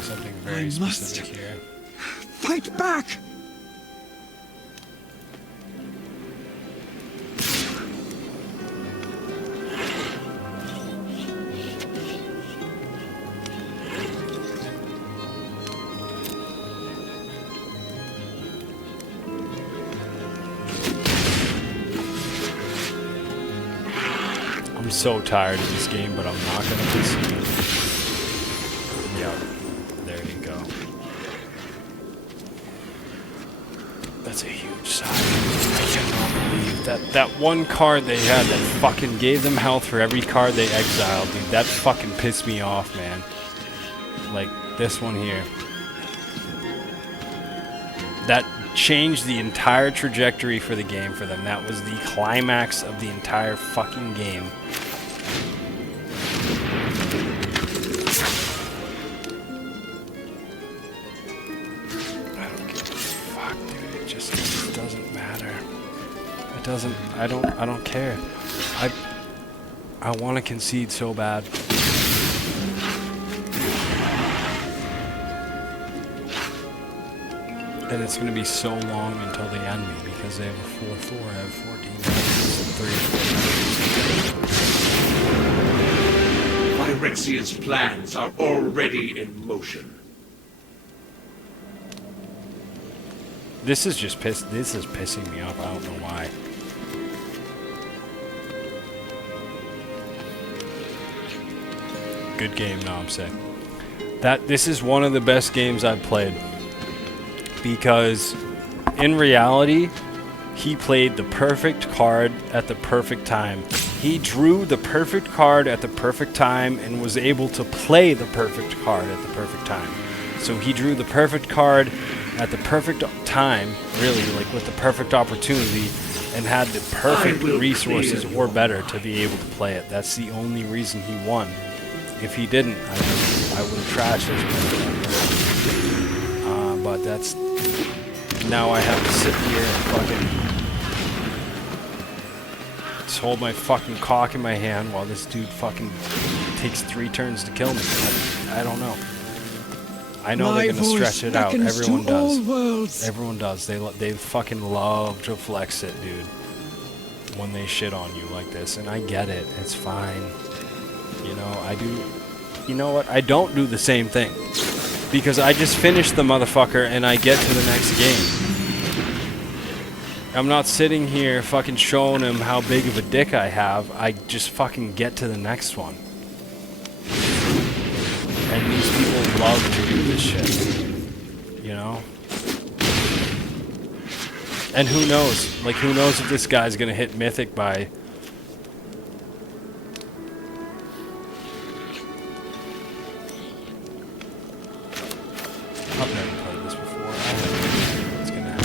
Something very specific here. Fight back! I'm so tired of this game, but I'm not gonna concede. Yep. There you go. That's a huge sigh. I cannot believe that one card they had that fucking gave them health for every card they exiled, dude. That fucking pissed me off, man. Like, this one here. That changed the entire trajectory for the game for them. That was the climax of the entire fucking game. I don't care. I want to concede so bad. And it's going to be so long until they end me because they have a 4-4, I have 14 minutes and 3. Phyrexian's plans are already in motion. This is just this is pissing me off. I don't know why. Good game, no, I'm saying. This is one of the best games I've played. Because in reality, he played the perfect card at the perfect time. He drew the perfect card at the perfect time and was able to play the perfect card at the perfect time. So he drew the perfect card at the perfect time, really, like with the perfect opportunity, and had the perfect resources or better to be able to play it. That's the only reason he won. If he didn't, I would have trashed his player. But that's... Now I have to sit here and fucking... just hold my fucking cock in my hand while this dude fucking takes 3 turns to kill me. I don't know. I know they're gonna stretch it out. Everyone does. Everyone does. They fucking love to flex it, dude. When they shit on you like this, and I get it. It's fine. You know, I do. You know what? I don't do the same thing because I just finish the motherfucker and I get to the next game. I'm not sitting here fucking showing him how big of a dick I have. I just fucking get to the next one. And these people love to do this shit. You know? And who knows? Like, who knows if this guy's gonna hit Mythic by... I've never played this before. I have no idea what's gonna happen.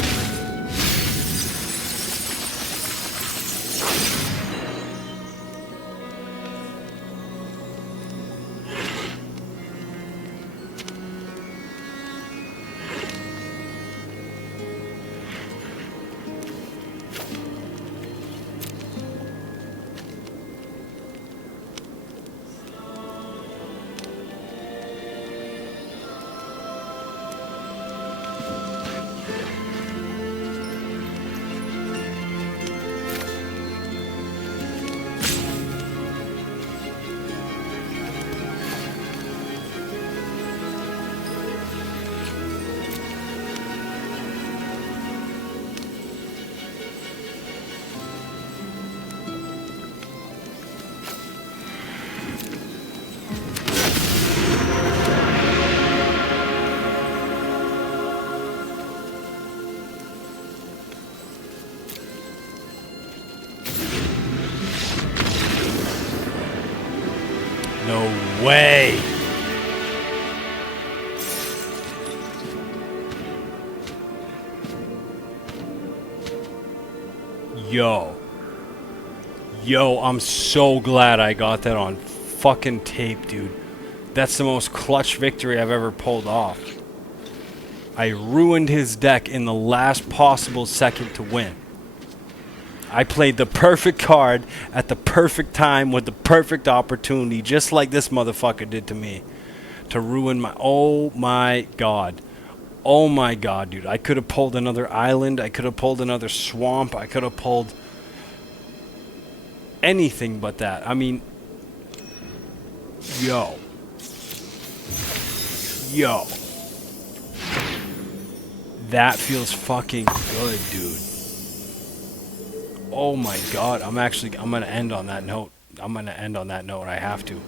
No way! Yo. Yo, I'm so glad I got that on fucking tape, dude. That's the most clutch victory I've ever pulled off. I ruined his deck in the last possible second to win. I played the perfect card at the perfect time with the perfect opportunity, just like this motherfucker did to me, to ruin my... Oh my god. Oh my god, dude. I could have pulled another island. I could have pulled another swamp. I could have pulled anything but that. I mean... Yo. Yo. That feels fucking good, dude. Oh my god, I'm gonna end on that note. I have to.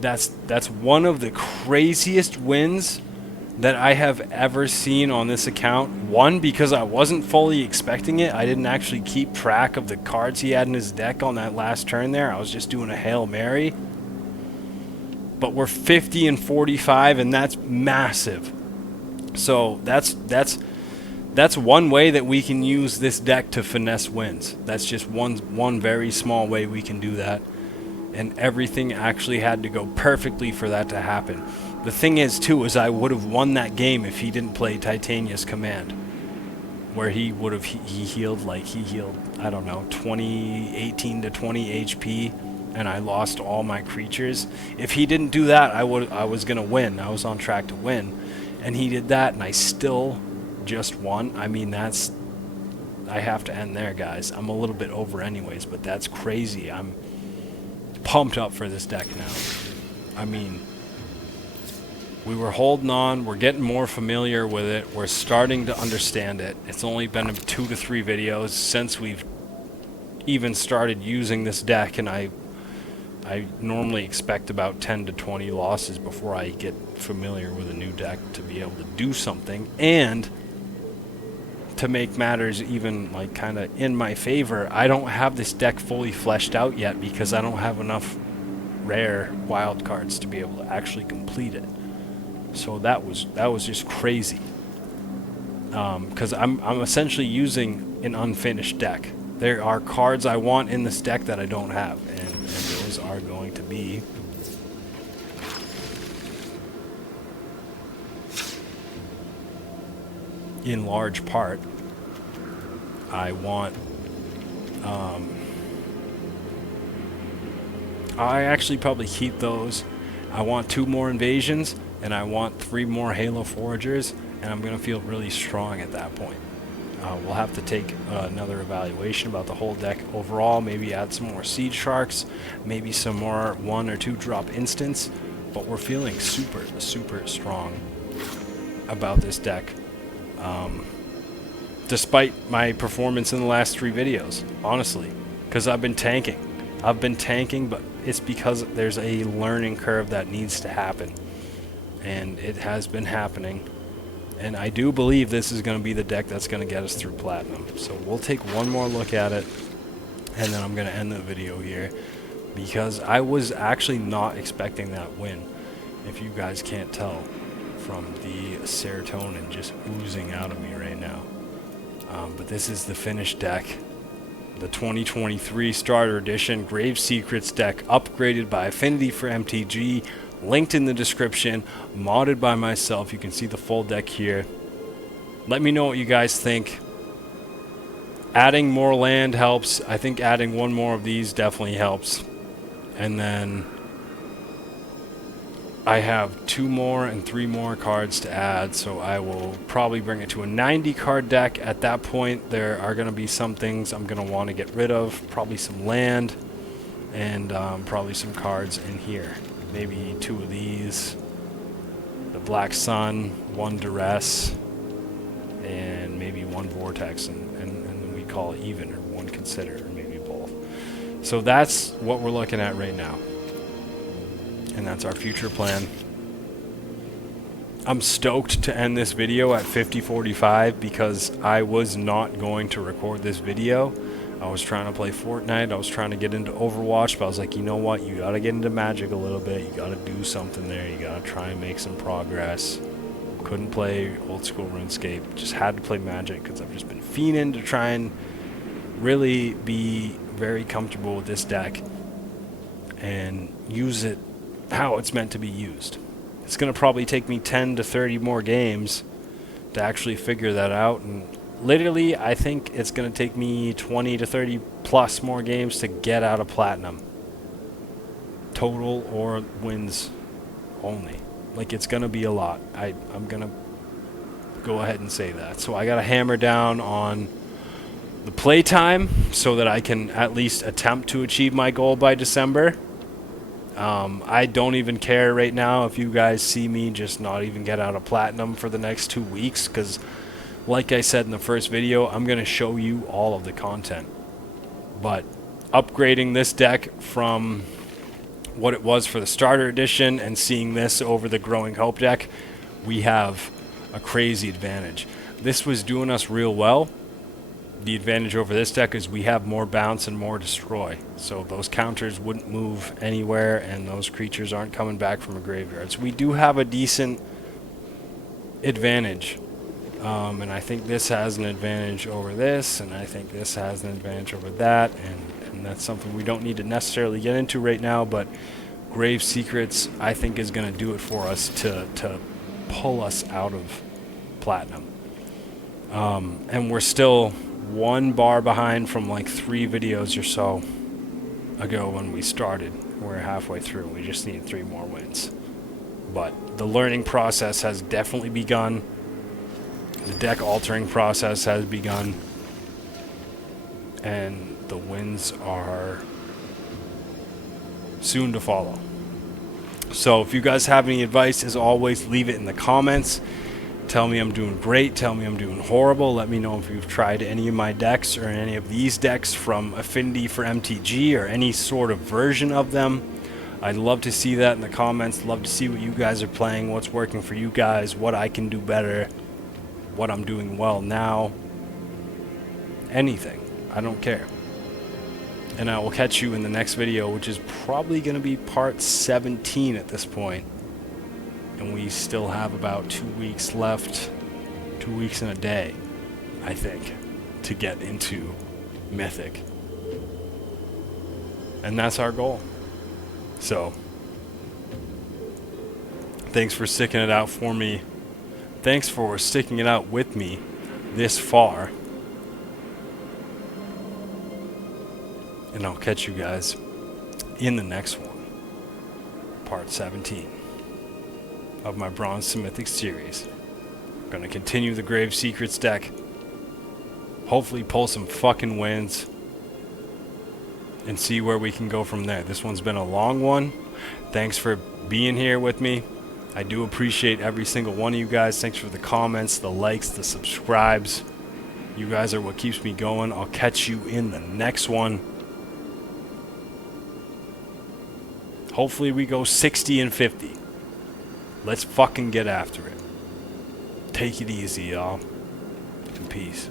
That's one of the craziest wins that I have ever seen on this account. One, because I wasn't fully expecting it. I didn't actually keep track of the cards he had in his deck on that last turn there. I was just doing a Hail Mary. But we're 50 and 45, and that's massive. So that's one way that we can use this deck to finesse wins. That's just one very small way we can do that. And everything actually had to go perfectly for that to happen. The thing is, too, is I would have won that game if he didn't play Titania's Command. Where he would have, he healed, I don't know, 18 to 20 HP. And I lost all my creatures. If he didn't do that, I was going to win. I was on track to win. And he did that, and I still just won. I mean, I have to end there, guys. I'm a little bit over anyways, but that's crazy. I'm pumped up for this deck now. I mean, we were holding on. We're getting more familiar with it. We're starting to understand it. It's only been 2 to 3 videos since we've even started using this deck, and I normally expect about 10 to 20 losses before I get familiar with a new deck to be able to do something. And to make matters even like kind of in my favor, I don't have this deck fully fleshed out yet because I don't have enough rare wild cards to be able to actually complete it. So that was just crazy. Because I'm essentially using an unfinished deck. There are cards I want in this deck that I don't have, and those are going to be in large part, I want I actually probably keep those. I want 2 more invasions, and I want 3 more Halo Foragers, and I'm going to feel really strong at that point. We'll have to take another evaluation about the whole deck overall, maybe add some more Siege Sharks, maybe some more 1 or 2 drop instants, but we're feeling super, super strong about this deck. Despite my performance in the last 3 videos, honestly, because I've been tanking. But it's because there's a learning curve that needs to happen, and it has been happening. And I do believe this is going to be the deck that's going to get us through Platinum. So we'll take one more look at it, and then I'm going to end the video here, because I was actually not expecting that win, if you guys can't tell. from the serotonin just oozing out of me right now. But this is the finished deck. The 2023 Starter Edition Grave Secrets deck, upgraded by Affinity for MTG, linked in the description, modded by myself. You can see the full deck here. Let me know what you guys think. Adding more land helps. I think adding one more of these definitely helps. And then I have 2 more and 3 more cards to add, so I will probably bring it to a 90 card deck. At that point, there are going to be some things I'm going to want to get rid of, probably some land, and probably some cards in here. Maybe 2 of these, the Black Sun, 1 Duress, and maybe 1 Vortex, and then we call it even, or 1 Consider, or maybe both. So that's what we're looking at right now. And that's our future plan. I'm stoked to end this video at 50:45 because I was not going to record this video. I was trying to play Fortnite. I was trying to get into Overwatch, but I was like, you know what? You gotta get into Magic a little bit. You gotta do something there. You gotta try and make some progress. Couldn't play old school RuneScape. Just had to play Magic because I've just been fiending to try and really be very comfortable with this deck and use it how it's meant to be used. It's going to probably take me 10 to 30 more games to actually figure that out, and literally I think it's going to take me 20 to 30 plus more games to get out of Platinum. Total or wins only. Like, it's going to be a lot. I'm going to go ahead and say that. So I got to hammer down on the playtime so that I can at least attempt to achieve my goal by December. I don't even care right now if you guys see me just not even get out of Platinum for the next 2 weeks, because like I said in the first video, I'm going to show you all of the content. But upgrading this deck from what it was for the Starter Edition and seeing this over the Growing Hope deck, we have a crazy advantage. This was doing us real well. The advantage over this deck is we have more bounce and more destroy, so those counters wouldn't move anywhere and those creatures aren't coming back from a graveyard. So we do have a decent advantage, and I think this has an advantage over this, and I think this has an advantage over that, and that's something we don't need to necessarily get into right now, but Grave Secrets I think is going to do it for us to pull us out of Platinum. And we're still 1 bar behind from like 3 videos or so ago when we started. We're halfway through. We just need 3 more wins. But the learning process has definitely begun. The deck altering process has begun. And the wins are soon to follow. So if you guys have any advice, as always, leave it in the comments. Tell me I'm doing great. Tell me I'm doing horrible. Let me know if you've tried any of my decks or any of these decks from Affinity for MTG or any sort of version of them. I'd love to see that in the comments. Love to see what you guys are playing, what's working for you guys, what I can do better, what I'm doing well now. Anything. I don't care. And I will catch you in the next video, which is probably going to be part 17 at this point. And we still have about 2 weeks left, 2 weeks and a day, I think, to get into Mythic. And that's our goal. So, thanks for sticking it out for me. Thanks for sticking it out with me this far. And I'll catch you guys in the next one, part 17. Of my Bronze to Mythic series. I'm gonna continue the Grave Secrets deck. Hopefully pull some fucking wins. And see where we can go from there. This one's been a long one. Thanks for being here with me. I do appreciate every single one of you guys. Thanks for the comments, the likes, the subscribes. You guys are what keeps me going. I'll catch you in the next one. Hopefully we go 60 and 50. Let's fucking get after it. Take it easy, y'all. And peace.